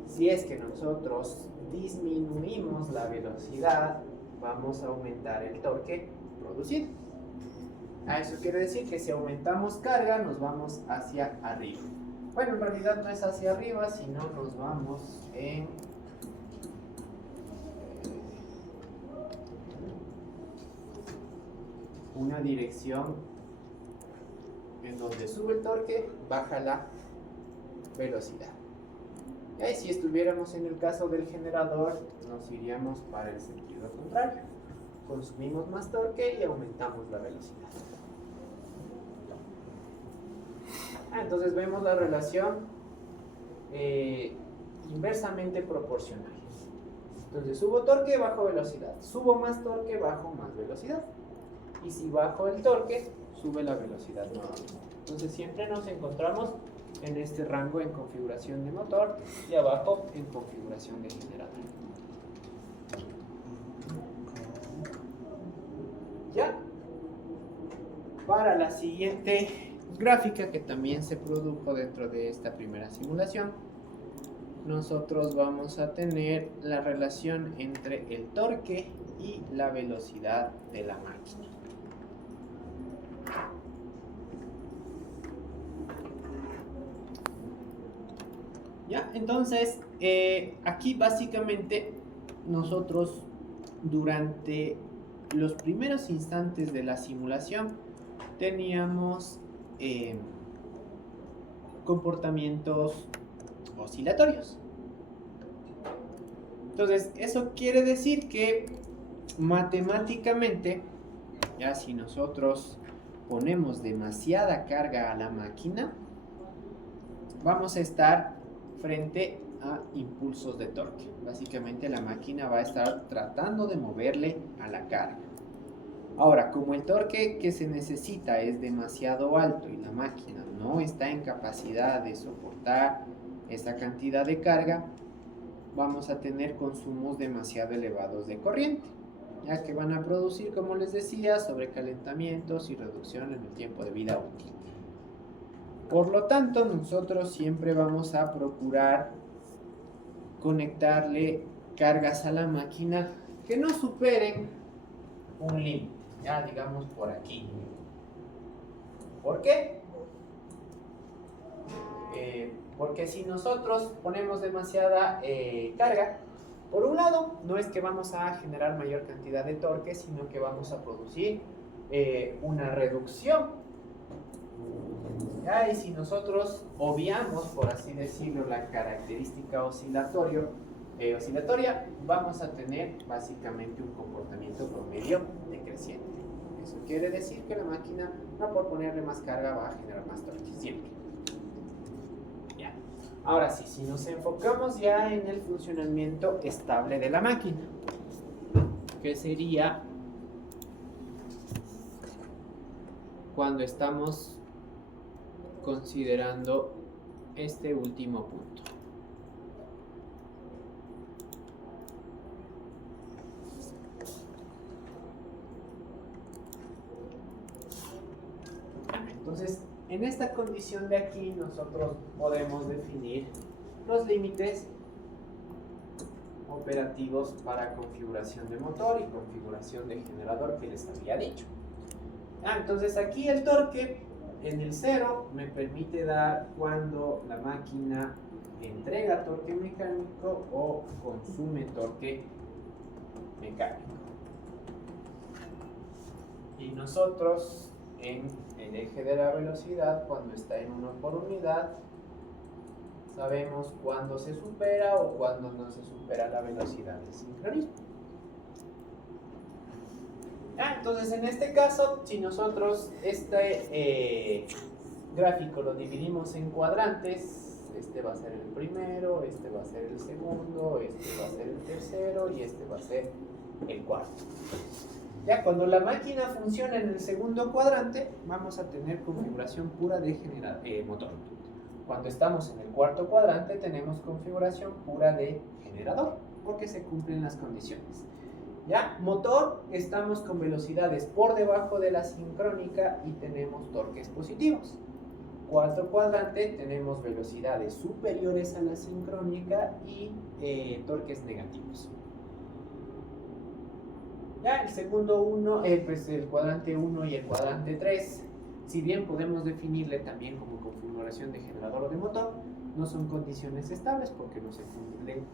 Si es que nosotros disminuimos la velocidad, vamos a aumentar el torque producido. Eso quiere decir que si aumentamos carga, nos vamos hacia arriba. Bueno, en realidad no es hacia arriba, sino nos vamos en una dirección en donde sube el torque, baja la velocidad. Y si estuviéramos en el caso del generador, nos iríamos para el sentido contrario. Consumimos más torque y aumentamos la velocidad. Entonces vemos la relación inversamente proporcional. Entonces subo torque, bajo velocidad. Subo más torque, bajo más velocidad. Y si bajo el torque, sube la velocidad nuevamente. Entonces siempre nos encontramos en este rango en configuración de motor y abajo en configuración de generador. Ya. Para la siguiente gráfica, que también se produjo dentro de esta primera simulación, nosotros vamos a tener la relación entre el torque y la velocidad de la máquina. ¿Ya? Entonces, aquí básicamente nosotros durante los primeros instantes de la simulación teníamos comportamientos oscilatorios. Entonces, eso quiere decir que matemáticamente, ya si nosotros ponemos demasiada carga a la máquina, vamos a estar frente a impulsos de torque. Básicamente la máquina va a estar tratando de moverle a la carga. Ahora, como el torque que se necesita es demasiado alto y la máquina no está en capacidad de soportar esa cantidad de carga, vamos a tener consumos demasiado elevados de corriente, ya que van a producir, como les decía, sobrecalentamientos y reducción en el tiempo de vida útil. Por lo tanto, nosotros siempre vamos a procurar conectarle cargas a la máquina que no superen un límite, ya digamos por aquí. ¿Por qué? Porque si nosotros ponemos demasiada carga, por un lado, no es que vamos a generar mayor cantidad de torque, sino que vamos a producir una reducción. ¿Ya? Y si nosotros obviamos, por así decirlo, la característica oscilatoria, vamos a tener básicamente un comportamiento promedio decreciente. Eso quiere decir que la máquina, no por ponerle más carga, va a generar más torque, siempre. Ya. Ahora sí, si nos enfocamos ya en el funcionamiento estable de la máquina, que sería cuando estamos considerando este último punto. Entonces, En esta condición de aquí nosotros podemos definir los límites operativos para configuración de motor y configuración de generador que les había dicho. Entonces aquí el torque en el 0 me permite dar cuando la máquina entrega torque mecánico o consume torque mecánico. Y nosotros en el eje de la velocidad, cuando está en 1 por unidad, sabemos cuándo se supera o cuándo no se supera la velocidad del sincronismo. Entonces en este caso, si nosotros este gráfico lo dividimos en cuadrantes, este va a ser el primero, este va a ser el segundo, este va a ser el tercero y este va a ser el cuarto. Ya cuando la máquina funciona en el segundo cuadrante, vamos a tener configuración pura de motor. Cuando estamos en el cuarto cuadrante, tenemos configuración pura de generador, porque se cumplen las condiciones. Ya, motor, estamos con velocidades por debajo de la sincrónica y tenemos torques positivos. Cuarto cuadrante, tenemos velocidades superiores a la sincrónica y torques negativos. Ya, el segundo pues el cuadrante 1 y el cuadrante 3, si bien podemos definirle también como configuración de generador o de motor, no son condiciones estables porque no se cumplen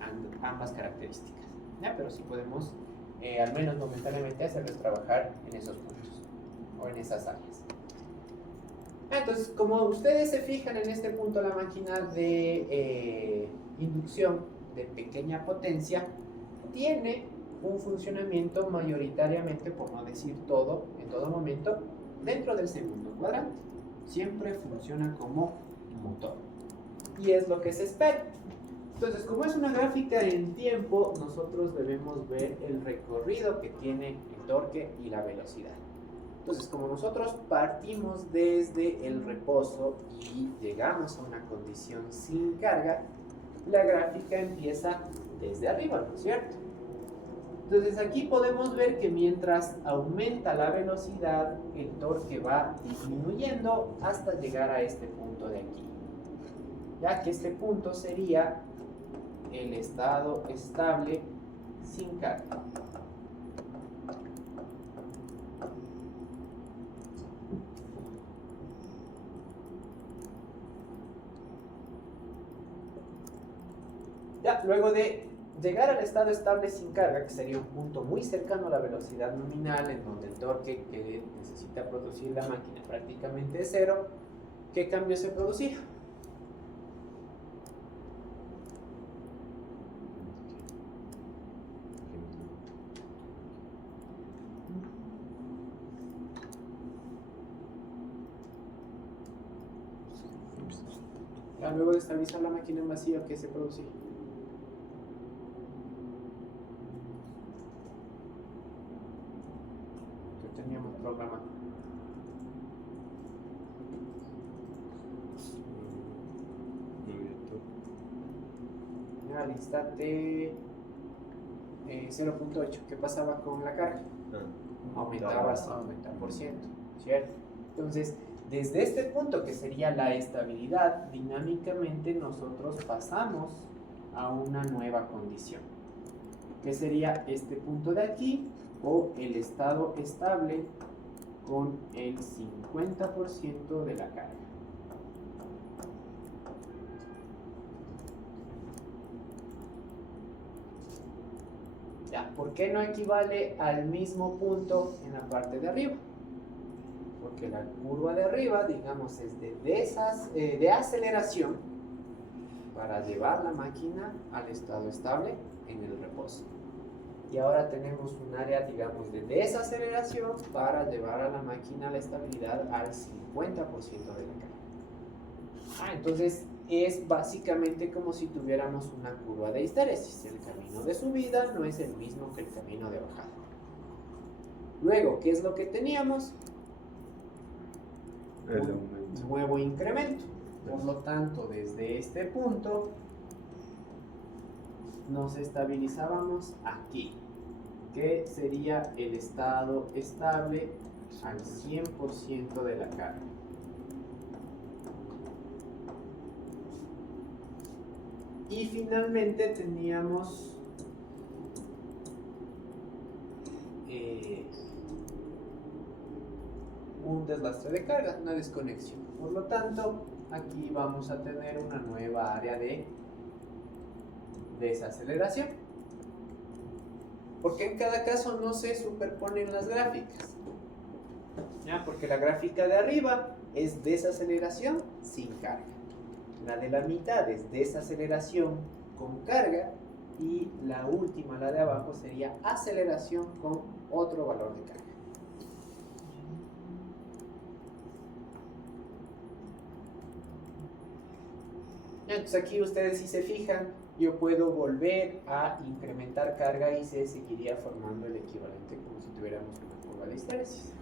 ambas características. ¿Ya? Pero sí podemos, al menos momentáneamente, hacerles trabajar en esos puntos o en esas áreas. Entonces, como ustedes se fijan en este punto, la máquina de inducción de pequeña potencia tiene un funcionamiento mayoritariamente, por no decir todo, en todo momento, dentro del segundo cuadrante. Siempre funciona como motor. Y es lo que se espera. Entonces, como es una gráfica en tiempo, nosotros debemos ver el recorrido que tiene el torque y la velocidad. Entonces, como nosotros partimos desde el reposo y llegamos a una condición sin carga, la gráfica empieza desde arriba, ¿no es cierto? Entonces aquí podemos ver que mientras aumenta la velocidad, el torque va disminuyendo hasta llegar a este punto de aquí. Ya que este punto sería el estado estable sin carga. Ya, luego de llegar al estado estable sin carga, que sería un punto muy cercano a la velocidad nominal, en donde el torque que necesita producir la máquina prácticamente es cero, ¿qué cambio se producirá? Ya, luego de estabilizar la máquina en vacío, ¿qué se producirá? Teníamos programado. Al instante 0.8, ¿qué pasaba con la carga? Aumentaba 50%, ¿cierto? Entonces, desde este punto, que sería la estabilidad, dinámicamente nosotros pasamos a una nueva condición, que sería este punto de aquí, o el estado estable con el 50% de la carga. Ya, ¿por qué no equivale al mismo punto en la parte de arriba? Porque la curva de arriba, digamos, es de aceleración para llevar la máquina al estado estable en el reposo. Y ahora tenemos un área, digamos, de desaceleración para llevar a la máquina a la estabilidad al 50% de la carga. Entonces es básicamente como si tuviéramos una curva de histéresis. El camino de subida no es el mismo que el camino de bajada. Luego, ¿qué es lo que teníamos? Un nuevo incremento. Por lo tanto, desde este punto nos estabilizábamos aquí, que sería el estado estable al 100% de la carga. Y finalmente teníamos un deslastre de carga, una desconexión. Por lo tanto, aquí vamos a tener una nueva área de desaceleración. Porque en cada caso no se superponen las gráficas. ¿Ya? Porque la gráfica de arriba es desaceleración sin carga. La de la mitad es desaceleración con carga. Y la última, la de abajo, sería aceleración con otro valor de carga. Entonces aquí ustedes, si se fijan, yo puedo volver a incrementar carga y se seguiría formando el equivalente como si tuviéramos una curva de histeresis.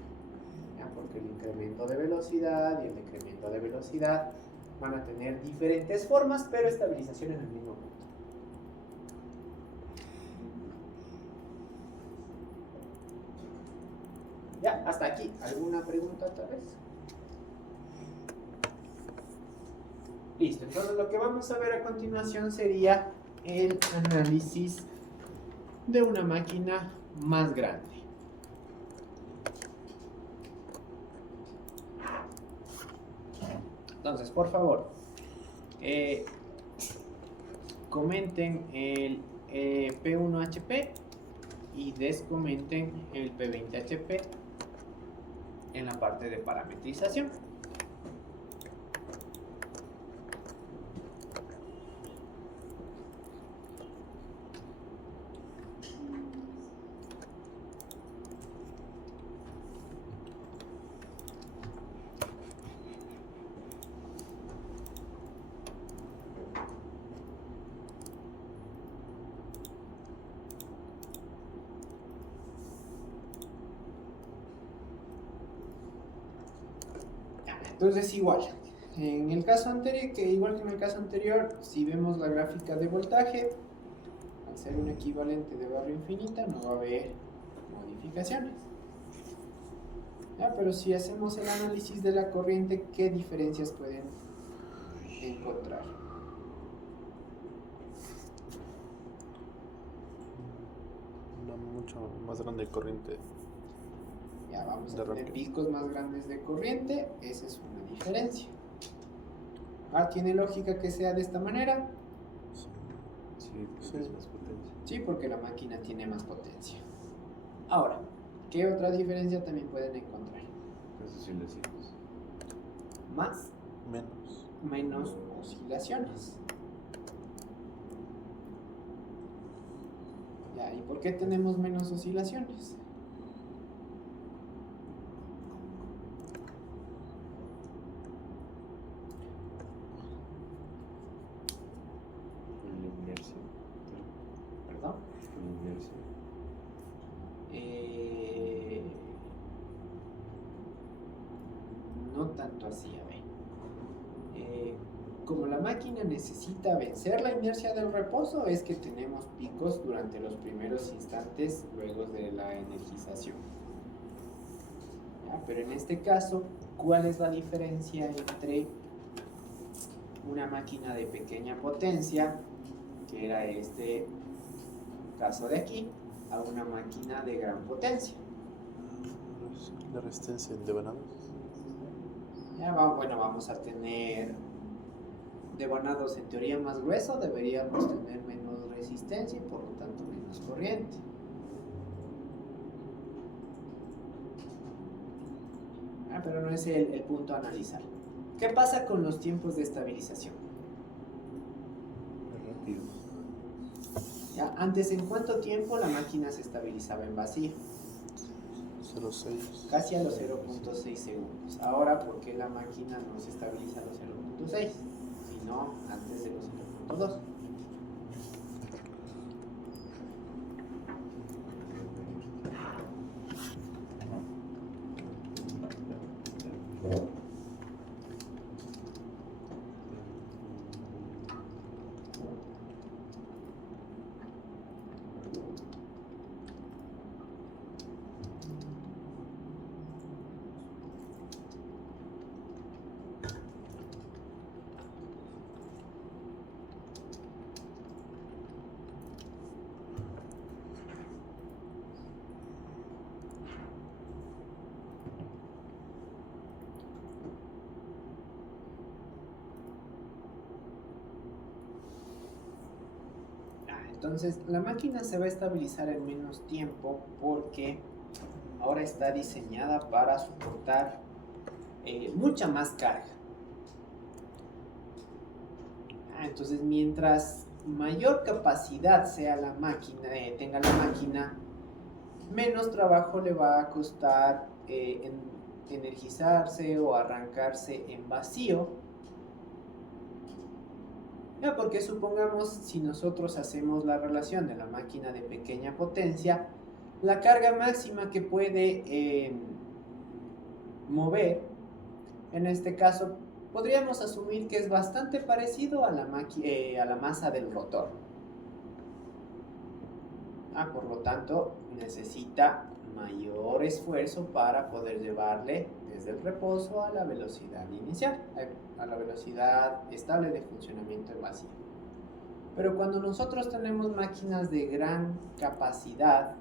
¿Ya? Porque el incremento de velocidad y el decremento de velocidad van a tener diferentes formas, pero estabilización en el mismo punto. Ya, hasta aquí. ¿Alguna pregunta tal vez? Listo, entonces lo que vamos a ver a continuación sería el análisis de una máquina más grande. Entonces, por favor, comenten el P1HP y descomenten el P20HP en la parte de parametrización. Entonces igual, en el caso anterior, igual que en el caso anterior, si vemos la gráfica de voltaje, al ser un equivalente de barra infinita no va a haber modificaciones. ¿Ya? Pero si hacemos el análisis de la corriente, ¿qué diferencias pueden encontrar? Una mucho más grande corriente. Ya vamos De a tener rápido. picos más grandes de corriente, esa es una diferencia. ¿Tiene lógica que sea de esta manera? Sí, porque es más potencia. Sí, porque la máquina tiene más potencia. Ahora, ¿qué otra diferencia también pueden encontrar? Eso sí lo hicimos. Más, menos oscilaciones. Ya, ¿y por qué tenemos menos oscilaciones? Con la inercia. ¿Perdón? Con la inercia. No tanto así, a ver. Como la máquina necesita vencer la inercia del reposo, es que tenemos picos durante los primeros instantes luego de la energización. ¿Ya? Pero en este caso, ¿cuál es la diferencia entre una máquina de pequeña potencia, que era este caso de aquí, a una máquina de gran potencia? La resistencia en devanados. Ya, bueno, vamos a tener devanados en teoría más grueso, deberíamos tener menos resistencia y por lo tanto menos corriente. Pero no es el punto a analizar. ¿Qué pasa con los tiempos de estabilización? Es rápido. ¿Ya? Antes, ¿en cuánto tiempo la máquina se estabilizaba en vacío? 0,6. Casi a los 0.6 segundos. Ahora, ¿por qué la máquina no se estabiliza a los 0.6? Sino antes de los 0.2. Entonces la máquina se va a estabilizar en menos tiempo porque ahora está diseñada para soportar mucha más carga. Entonces mientras mayor capacidad sea la máquina, tenga la máquina, menos trabajo le va a costar energizarse o arrancarse en vacío. Ya, porque supongamos, si nosotros hacemos la relación de la máquina de pequeña potencia, la carga máxima que puede mover, en este caso, podríamos asumir que es bastante parecido a la masa del rotor. Por lo tanto, necesita mayor esfuerzo para poder llevarle desde el reposo a la velocidad inicial, a la velocidad estable de funcionamiento en vacío. Pero cuando nosotros tenemos máquinas de gran capacidad,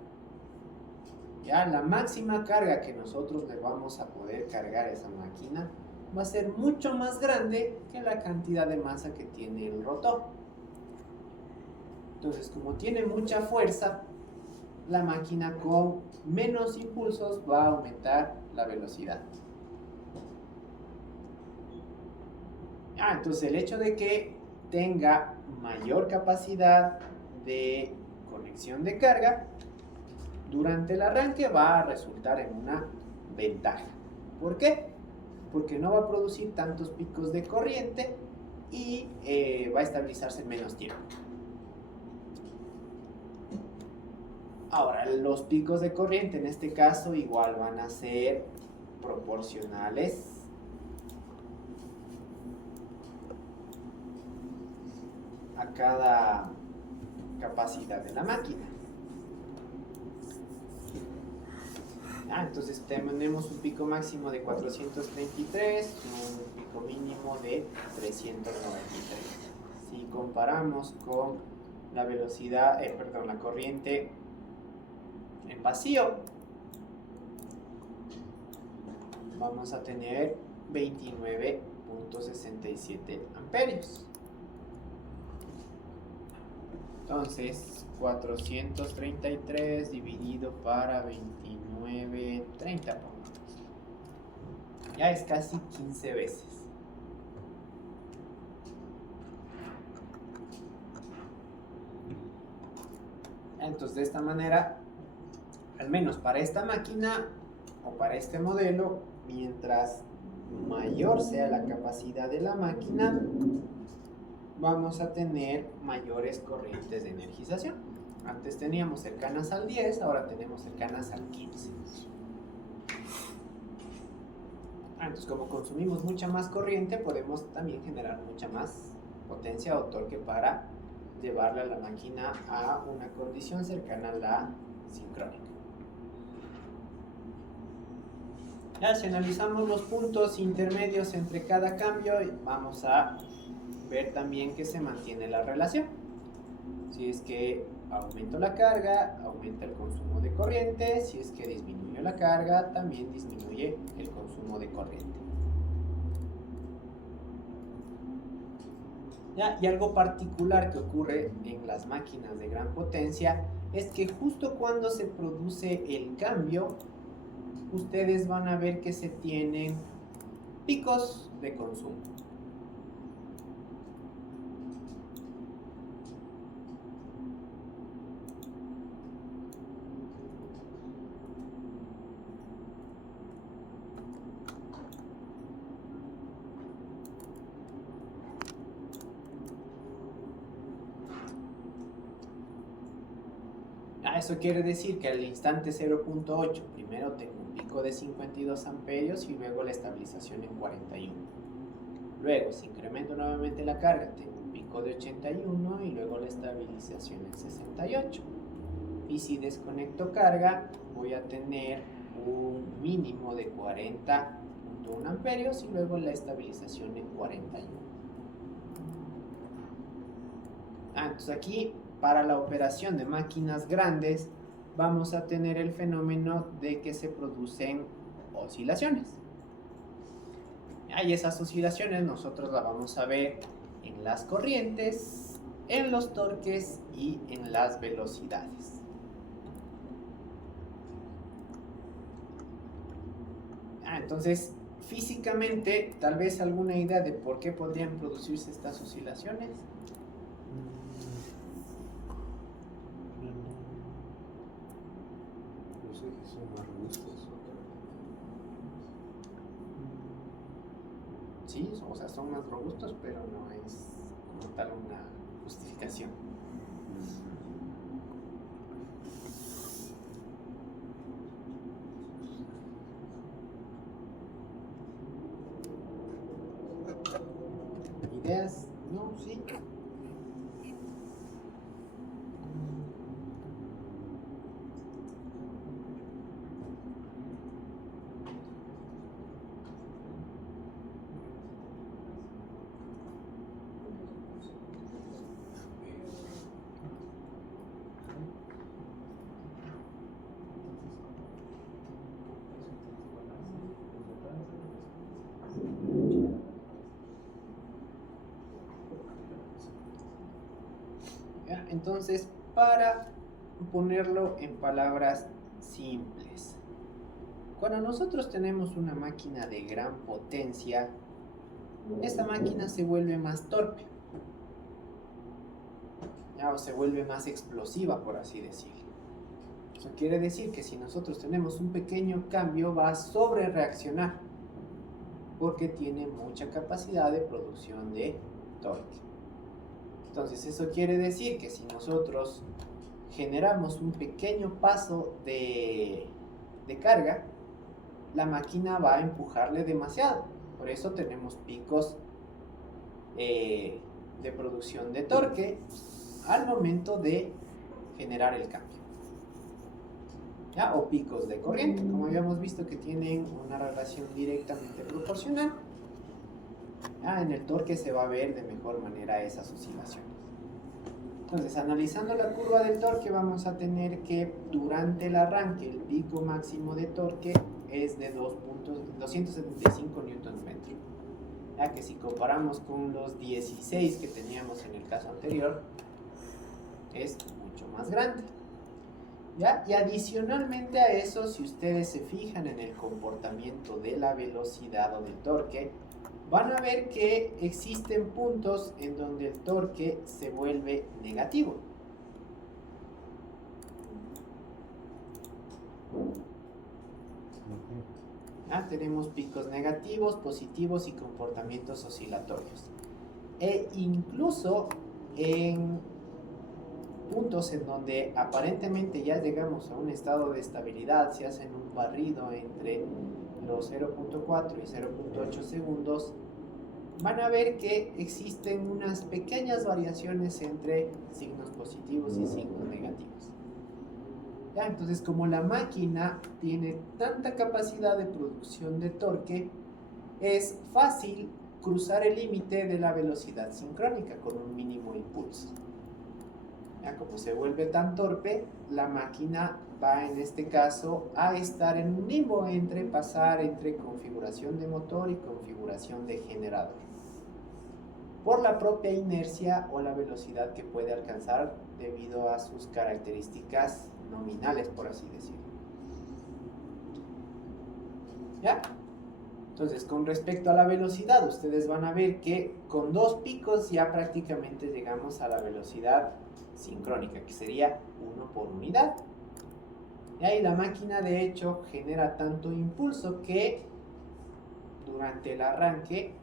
ya la máxima carga que nosotros le vamos a poder cargar a esa máquina va a ser mucho más grande que la cantidad de masa que tiene el rotor. Entonces, como tiene mucha fuerza, la máquina con menos impulsos va a aumentar la velocidad. Entonces el hecho de que tenga mayor capacidad de conexión de carga durante el arranque va a resultar en una ventaja. ¿Por qué? Porque no va a producir tantos picos de corriente y va a estabilizarse en menos tiempo. Ahora, los picos de corriente en este caso igual van a ser proporcionales a cada capacidad de la máquina. Entonces tenemos un pico máximo de 433, un pico mínimo de 393. Si comparamos con la velocidad, la corriente en vacío, vamos a tener 29.67 amperios. Entonces 433 dividido para 29.30, ya es casi 15 veces. Entonces de esta manera, al menos para esta máquina o para este modelo, mientras mayor sea la capacidad de la máquina, vamos a tener mayores corrientes de energización. Antes teníamos cercanas al 10, ahora tenemos cercanas al 15. Entonces, como consumimos mucha más corriente, podemos también generar mucha más potencia o torque para llevarle a la máquina a una condición cercana a la sincrónica. Ya, si analizamos los puntos intermedios entre cada cambio, vamos a ver también que se mantiene la relación. Si es que aumento la carga, aumenta el consumo de corriente. Si es que disminuyo la carga, también disminuye el consumo de corriente. ¿Ya? Y algo particular que ocurre en las máquinas de gran potencia es que justo cuando se produce el cambio, ustedes van a ver que se tienen picos de consumo. Eso quiere decir que al instante 0.8 primero tengo un pico de 52 amperios y luego la estabilización en 41. Luego, si incremento nuevamente la carga, tengo un pico de 81 y luego la estabilización en 68. Y si desconecto carga, voy a tener un mínimo de 40.1 amperios y luego la estabilización en 41. Entonces aquí, para la operación de máquinas grandes, vamos a tener el fenómeno de que se producen oscilaciones. Y esas oscilaciones nosotros las vamos a ver en las corrientes en los torques y en las velocidades. Entonces, físicamente, tal vez alguna idea de por qué podrían producirse estas oscilaciones. Los ejes son más robustos. Sí, o sea, son más robustos, pero no es como tal una justificación. ¿Ideas? No, sí. ¿Ya? Entonces, para ponerlo en palabras simples, cuando nosotros tenemos una máquina de gran potencia, esta máquina se vuelve más torpe, ¿ya? O se vuelve más explosiva, por así decirlo. Eso quiere decir que si nosotros tenemos un pequeño cambio, va a sobre reaccionar, porque tiene mucha capacidad de producción de torque. Entonces eso quiere decir que si nosotros generamos un pequeño paso de carga, la máquina va a empujarle demasiado. Por eso tenemos picos de producción de torque al momento de generar el cambio, ¿ya? O picos de corriente, como habíamos visto que tienen una relación directamente proporcional. ¿Ya? En el torque se va a ver de mejor manera esas oscilaciones. Entonces, analizando la curva del torque, vamos a tener que durante el arranque el pico máximo de torque es de 275 Nm. Ya que si comparamos con los 16 que teníamos en el caso anterior, es mucho más grande. ¿Ya? Y adicionalmente a eso, si ustedes se fijan en el comportamiento de la velocidad o del torque, van a ver que existen puntos en donde el torque se vuelve negativo. Tenemos picos negativos, positivos y comportamientos oscilatorios. E incluso en puntos en donde aparentemente ya llegamos a un estado de estabilidad, si hacen un barrido entre los 0.4 y 0.8 segundos, van a ver que existen unas pequeñas variaciones entre signos positivos y signos negativos. ¿Ya? Entonces, como la máquina tiene tanta capacidad de producción de torque, es fácil cruzar el límite de la velocidad sincrónica con un mínimo impulso. ¿Ya? Como se vuelve tan torpe, la máquina va en este caso a estar en un limbo entre pasar entre configuración de motor y configuración de generador, por la propia inercia o la velocidad que puede alcanzar debido a sus características nominales, por así decirlo. ¿Ya? Entonces, con respecto a la velocidad, ustedes van a ver que con dos picos ya prácticamente llegamos a la velocidad sincrónica, que sería 1 por unidad. Y ahí la máquina de hecho genera tanto impulso que durante el arranque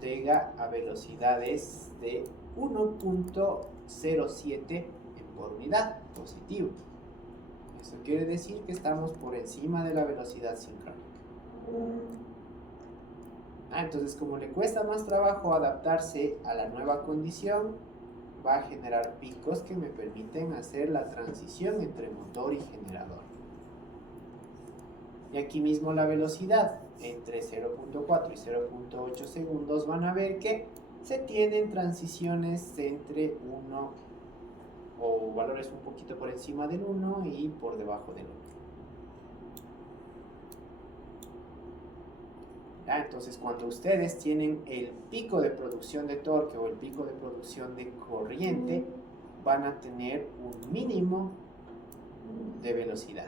llega a velocidades de 1.07 por unidad, positivo. Eso quiere decir que estamos por encima de la velocidad sincrónica. Entonces, como le cuesta más trabajo adaptarse a la nueva condición, va a generar picos que me permiten hacer la transición entre motor y generador. Y aquí mismo la velocidad entre 0.4 y 0.8 segundos, van a ver que se tienen transiciones entre 1 o valores un poquito por encima del 1 y por debajo del 1. ¿Ya? Entonces, cuando ustedes tienen el pico de producción de torque o el pico de producción de corriente, van a tener un mínimo de velocidad.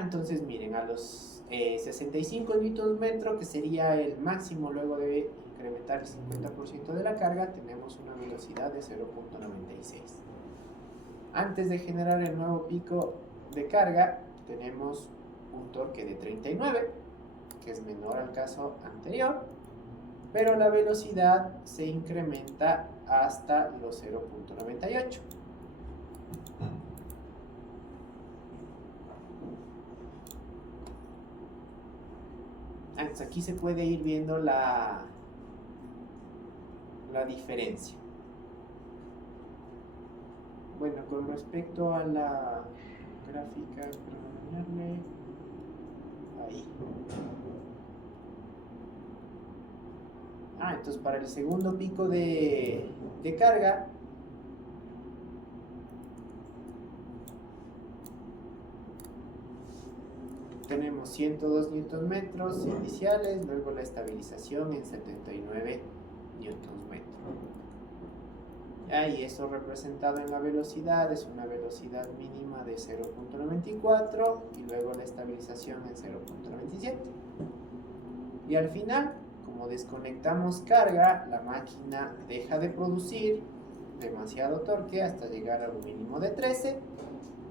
Entonces, miren, a los 65 Nm, que sería el máximo luego de incrementar el 50% de la carga, tenemos una velocidad de 0.96. Antes de generar el nuevo pico de carga, tenemos un torque de 39, que es menor al caso anterior, pero la velocidad se incrementa hasta los 0.98. Entonces aquí se puede ir viendo la diferencia. Bueno, con respecto a la gráfica, perdónenme, ahí. Entonces para el segundo pico de carga, tenemos 102 Nm iniciales, luego la estabilización en 79 Nm. Y eso representado en la velocidad es una velocidad mínima de 0.94 y luego la estabilización en 0.97. Y al final, como desconectamos carga, la máquina deja de producir demasiado torque hasta llegar a un mínimo de 13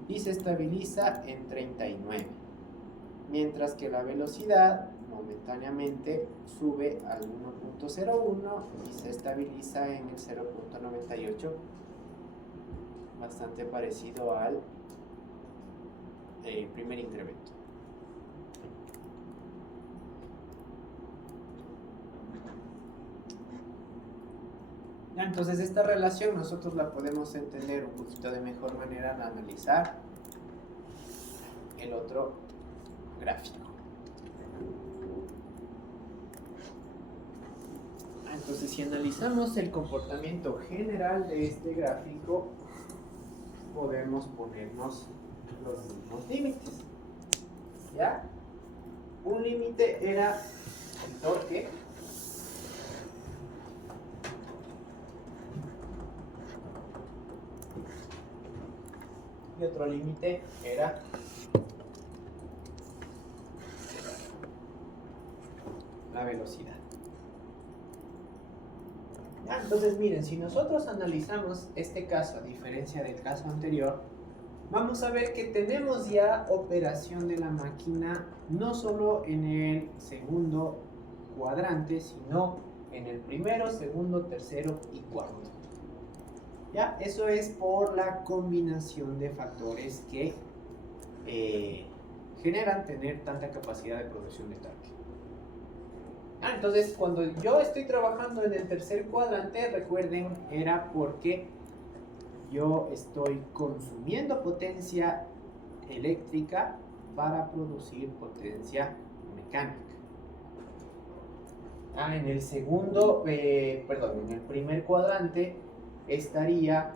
y se estabiliza en 39. Mientras que la velocidad momentáneamente sube al 1.01 y se estabiliza en el 0.98, bastante parecido al primer incremento. Entonces esta relación nosotros la podemos entender un poquito de mejor manera al analizar el otro gráfico. Entonces, si analizamos el comportamiento general de este gráfico, podemos ponernos los mismos límites. ¿Ya? Un límite era el torque. Y otro límite era la velocidad. Entonces miren, si nosotros analizamos este caso a diferencia del caso anterior, vamos a ver que tenemos ya operación de la máquina no solo en el segundo cuadrante, sino en el primero, segundo, tercero y cuarto. ¿Ya? Eso es por la combinación de factores que generan tener tanta capacidad de producción de torque. Entonces, cuando yo estoy trabajando en el tercer cuadrante, recuerden, era porque yo estoy consumiendo potencia eléctrica para producir potencia mecánica. En el segundo, en el primer cuadrante estaría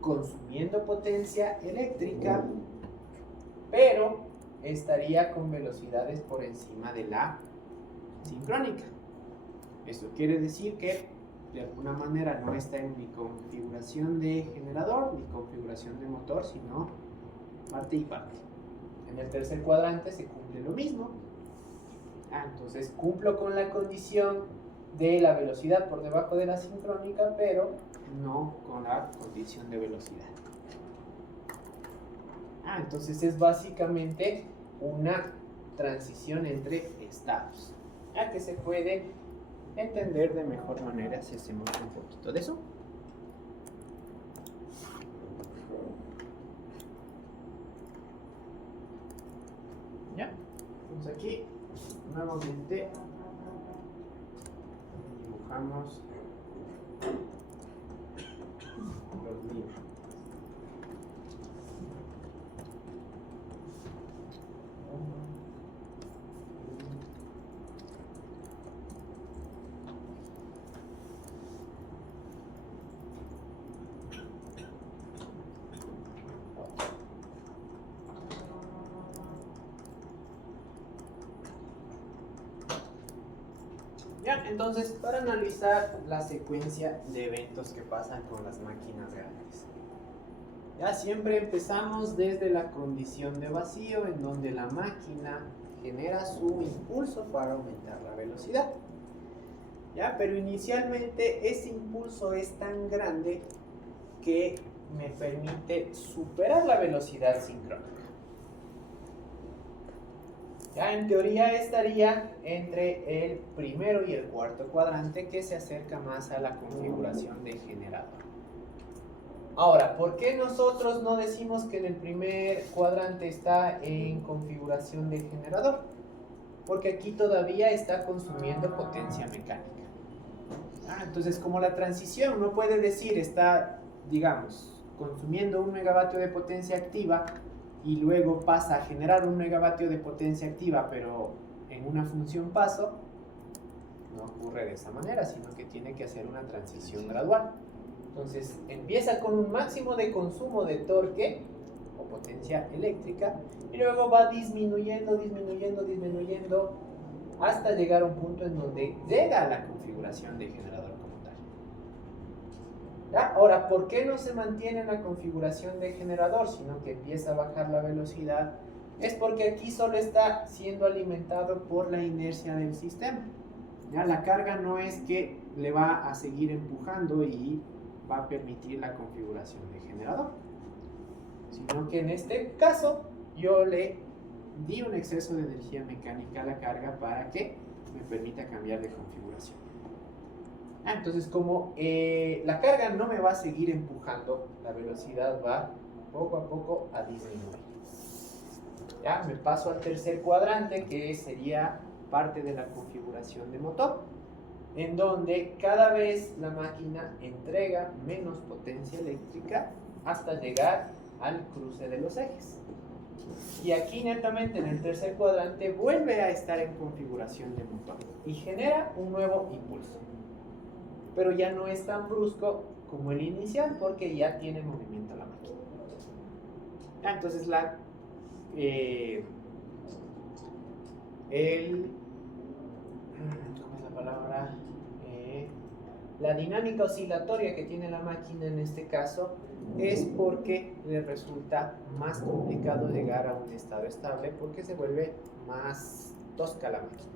consumiendo potencia eléctrica, pero estaría con velocidades por encima de la sincrónica. Esto quiere decir que de alguna manera no está en mi configuración de generador ni configuración de motor, sino parte y parte. En el tercer cuadrante se cumple lo mismo. Entonces cumplo con la condición de la velocidad por debajo de la sincrónica, pero no con la condición de velocidad. Entonces es básicamente una transición entre estados, que se puede entender de mejor manera si hacemos un poquito de eso. ¿Ya? Entonces aquí nuevamente dibujamos los límites. Ya, entonces, para analizar la secuencia de eventos que pasan con las máquinas grandes. Ya siempre empezamos desde la condición de vacío, en donde la máquina genera su impulso para aumentar la velocidad. ¿Ya? Pero inicialmente ese impulso es tan grande que me permite superar la velocidad sincrónica. Ya en teoría estaría entre el primero y el cuarto cuadrante, que se acerca más a la configuración de generador. Ahora, ¿por qué nosotros no decimos que en el primer cuadrante está en configuración de generador? Porque aquí todavía está consumiendo potencia mecánica. Entonces, como la transición no puede decir está, digamos, consumiendo 1 megavatio de potencia activa y luego pasa a generar 1 megavatio de potencia activa, pero en una función paso, no ocurre de esa manera, sino que tiene que hacer una transición gradual. Entonces, empieza con un máximo de consumo de torque o potencia eléctrica y luego va disminuyendo hasta llegar a un punto en donde llega a la configuración de generador como tal. ¿Ya? Ahora, ¿por qué no se mantiene en la configuración de generador, sino que empieza a bajar la velocidad? Es porque aquí solo está siendo alimentado por la inercia del sistema. ¿Ya? La carga no es que le va a seguir empujando y va a permitir la configuración de generador, sino que en este caso yo le di un exceso de energía mecánica a la carga para que me permita cambiar de configuración. Entonces, como la carga no me va a seguir empujando, la velocidad va poco a poco a disminuir. Ya me paso al tercer cuadrante, que sería parte de la configuración de motor, en donde cada vez la máquina entrega menos potencia eléctrica hasta llegar al cruce de los ejes. Y aquí netamente en el tercer cuadrante vuelve a estar en configuración de motor y genera un nuevo impulso, pero ya no es tan brusco como el inicial porque ya tiene movimiento la máquina. Entonces ¿cómo es la palabra? La dinámica oscilatoria que tiene la máquina en este caso es porque le resulta más complicado llegar a un estado estable porque se vuelve más tosca la máquina.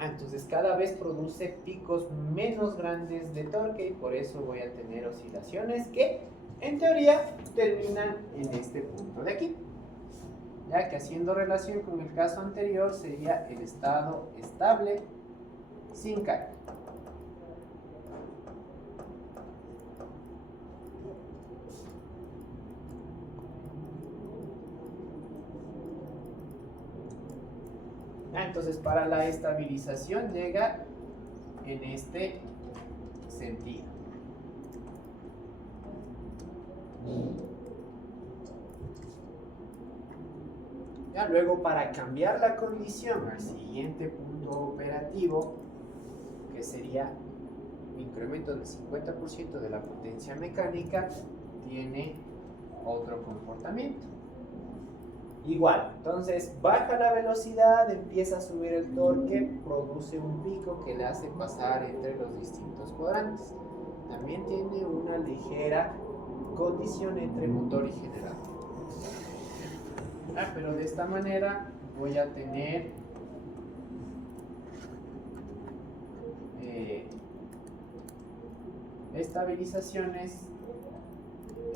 Entonces cada vez produce picos menos grandes de torque y por eso voy a tener oscilaciones que en teoría terminan en este punto de aquí. Ya que haciendo relación con el caso anterior sería el estado estable sin carga. Entonces para la estabilización llega en este sentido. Ya luego para cambiar la condición al siguiente punto operativo, que sería un incremento del 50% de la potencia mecánica, tiene otro comportamiento. Igual, entonces baja la velocidad, empieza a subir el torque, produce un pico que le hace pasar entre los distintos cuadrantes. También tiene una ligera condición entre motor y generador. Pero de esta manera voy a tener estabilizaciones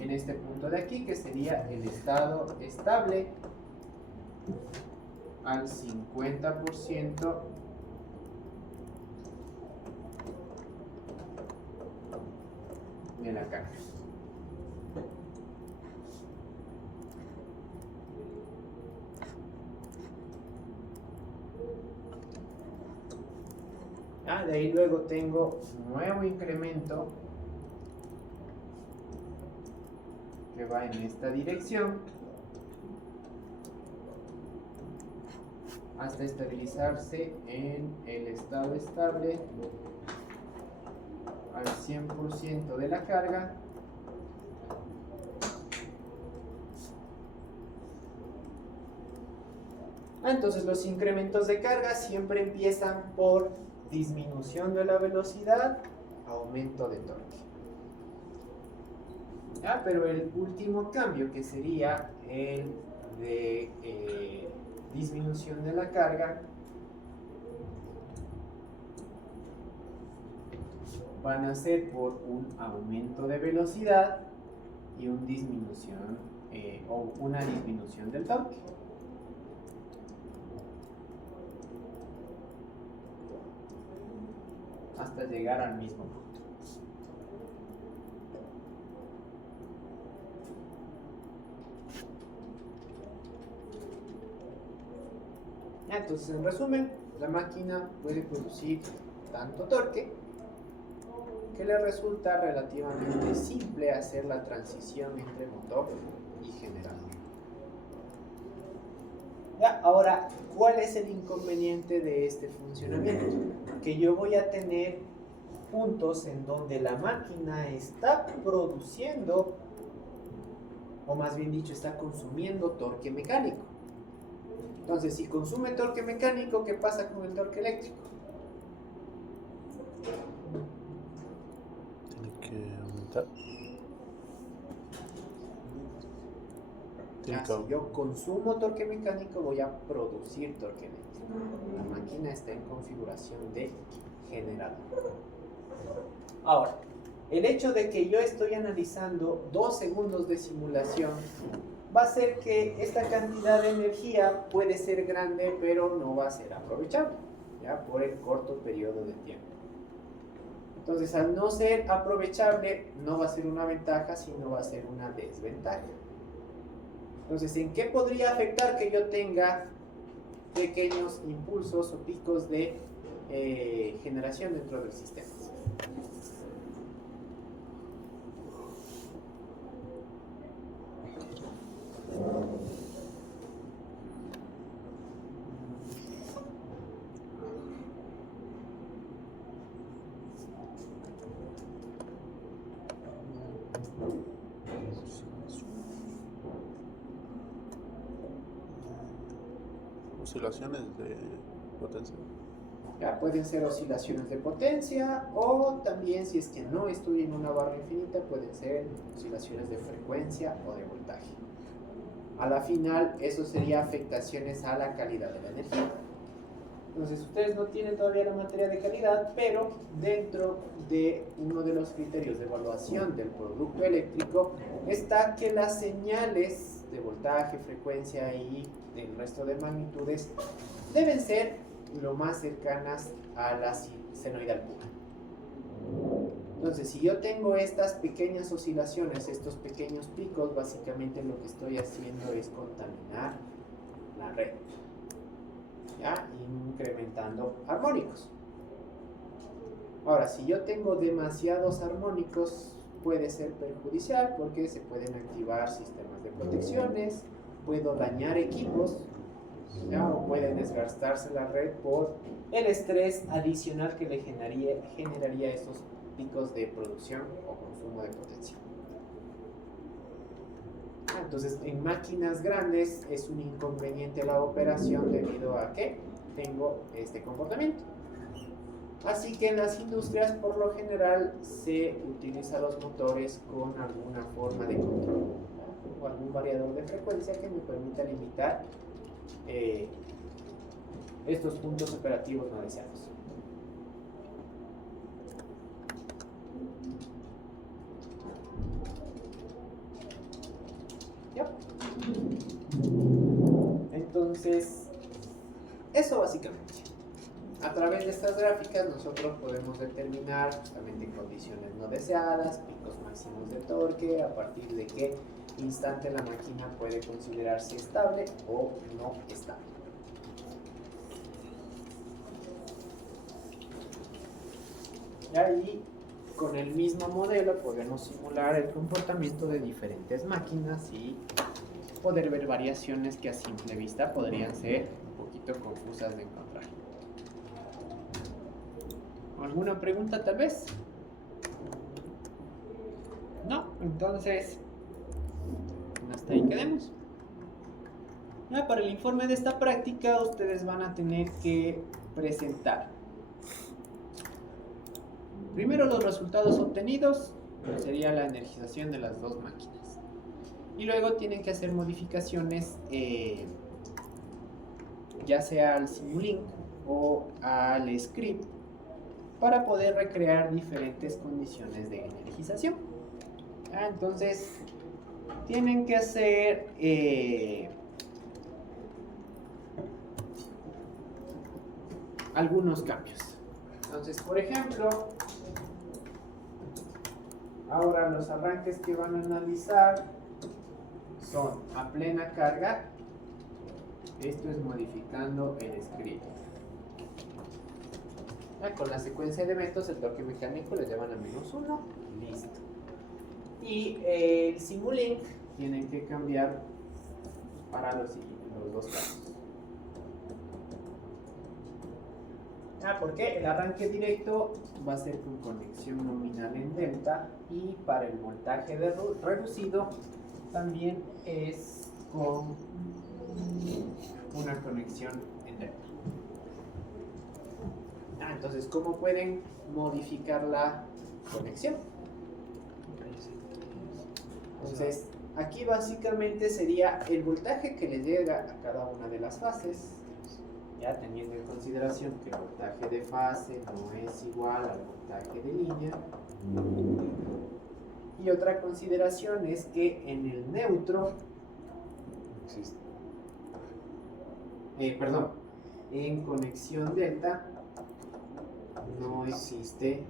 en este punto de aquí, que sería el estado estable al 50% de la carga. De ahí luego tengo nuevo incremento que va en esta dirección hasta estabilizarse en el estado estable al 100% de la carga Entonces los incrementos de carga siempre empiezan por disminución de la velocidad, aumento de torque. Pero el último cambio, que sería el de disminución de la carga, van a ser por un aumento de velocidad y una disminución del torque. Hasta llegar al mismo punto. Entonces, en resumen, la máquina puede producir tanto torque que le resulta relativamente simple hacer la transición entre motor y generador. Ahora, ¿cuál es el inconveniente de este funcionamiento? Que yo voy a tener puntos en donde la máquina está produciendo, o más bien dicho, está consumiendo torque mecánico. Entonces, si consume torque mecánico, ¿qué pasa con el torque eléctrico? Tiene que aumentar. Si yo consumo torque mecánico, voy a producir torque eléctrico. La máquina está en configuración de generador. Ahora, el hecho de que yo estoy analizando 2 segundos de simulación va a hacer que esta cantidad de energía puede ser grande, pero no va a ser aprovechable, ¿ya? Por el corto periodo de tiempo. Entonces, al no ser aprovechable, no va a ser una ventaja, sino va a ser una desventaja. Entonces, ¿en qué podría afectar que yo tenga pequeños impulsos o picos de generación dentro del sistema? Oscilaciones de potencia. Ya, pueden ser oscilaciones de potencia, o también, si es que no estoy en una barra infinita, pueden ser oscilaciones de frecuencia o de voltaje. A la final, eso sería afectaciones a la calidad de la energía. Entonces, ustedes no tienen todavía la materia de calidad, pero dentro de uno de los criterios de evaluación del producto eléctrico está que las señales de voltaje, frecuencia y el resto de magnitudes deben ser lo más cercanas a la senoidal pura. Entonces, si yo tengo estas pequeñas oscilaciones, estos pequeños picos, básicamente lo que estoy haciendo es contaminar la red, ¿ya? Incrementando armónicos. Ahora, si yo tengo demasiados armónicos, puede ser perjudicial porque se pueden activar sistemas de protecciones, puedo dañar equipos, ¿ya? O puede desgastarse la red por el estrés adicional que le generaría estos picos de producción o consumo de potencia. Entonces, en máquinas grandes es un inconveniente la operación debido a que tengo este comportamiento. Así que en las industrias, por lo general, se utilizan los motores con alguna forma de control, ¿no? O algún variador de frecuencia que me permita limitar estos puntos operativos no deseados. ¿Ya? Entonces, eso básicamente. A través de estas gráficas nosotros podemos determinar justamente condiciones no deseadas, picos máximos de torque, a partir de qué instante la máquina puede considerarse estable o no estable. Y ahí, con el mismo modelo, podemos simular el comportamiento de diferentes máquinas y poder ver variaciones que a simple vista podrían ser un poquito confusas de encontrar. ¿Alguna pregunta tal vez? No, entonces hasta ahí quedemos. Para el informe de esta práctica ustedes van a tener que presentar primero los resultados obtenidos, sería la energización de las dos máquinas, y luego tienen que hacer modificaciones ya sea al Simulink o al script para poder recrear diferentes condiciones de energización. Entonces tienen que hacer algunos cambios. Entonces, por ejemplo, ahora los arranques que van a analizar son a plena carga. Esto es modificando el script. Con la secuencia de eventos, el torque mecánico le llevan a -1. Listo. Y el Simulink tienen que cambiar para los dos casos. Porque el arranque directo va a ser con conexión nominal en delta, y para el voltaje reducido también es con una conexión en delta. Entonces, ¿cómo pueden modificar la conexión? Entonces, aquí básicamente sería el voltaje que le llega a cada una de las fases, ya teniendo en consideración que el voltaje de fase no es igual al voltaje de línea. Y otra consideración es que en el neutro en conexión delta no existe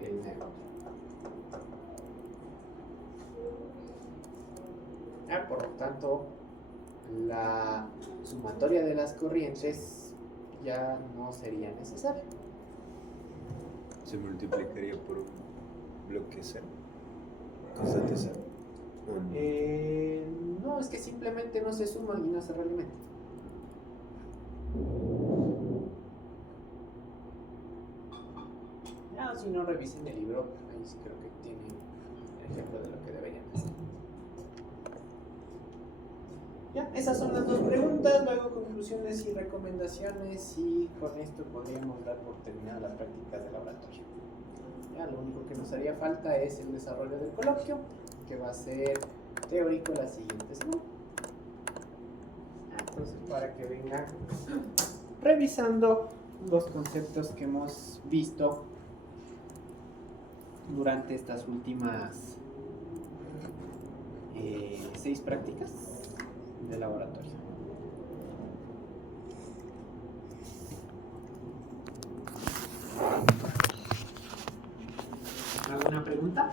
el neutro. Por lo tanto, la sumatoria de las corrientes ya no sería necesaria. Se multiplicaría por un bloque cero. Constante cero. No, es que simplemente no se suman y no se realimentan. Si no, revisen el libro, ahí sí creo que tienen el ejemplo de lo que deberían hacer. Ya, esas son las dos preguntas, luego conclusiones y recomendaciones, y con esto podríamos dar por terminadas las prácticas de laboratorio. Ya, lo único que nos haría falta es el desarrollo del coloquio, que va a ser teórico la siguiente semana. Entonces, para que vengan revisando los conceptos que hemos visto durante estas últimas 6 prácticas de laboratorio. ¿Alguna pregunta?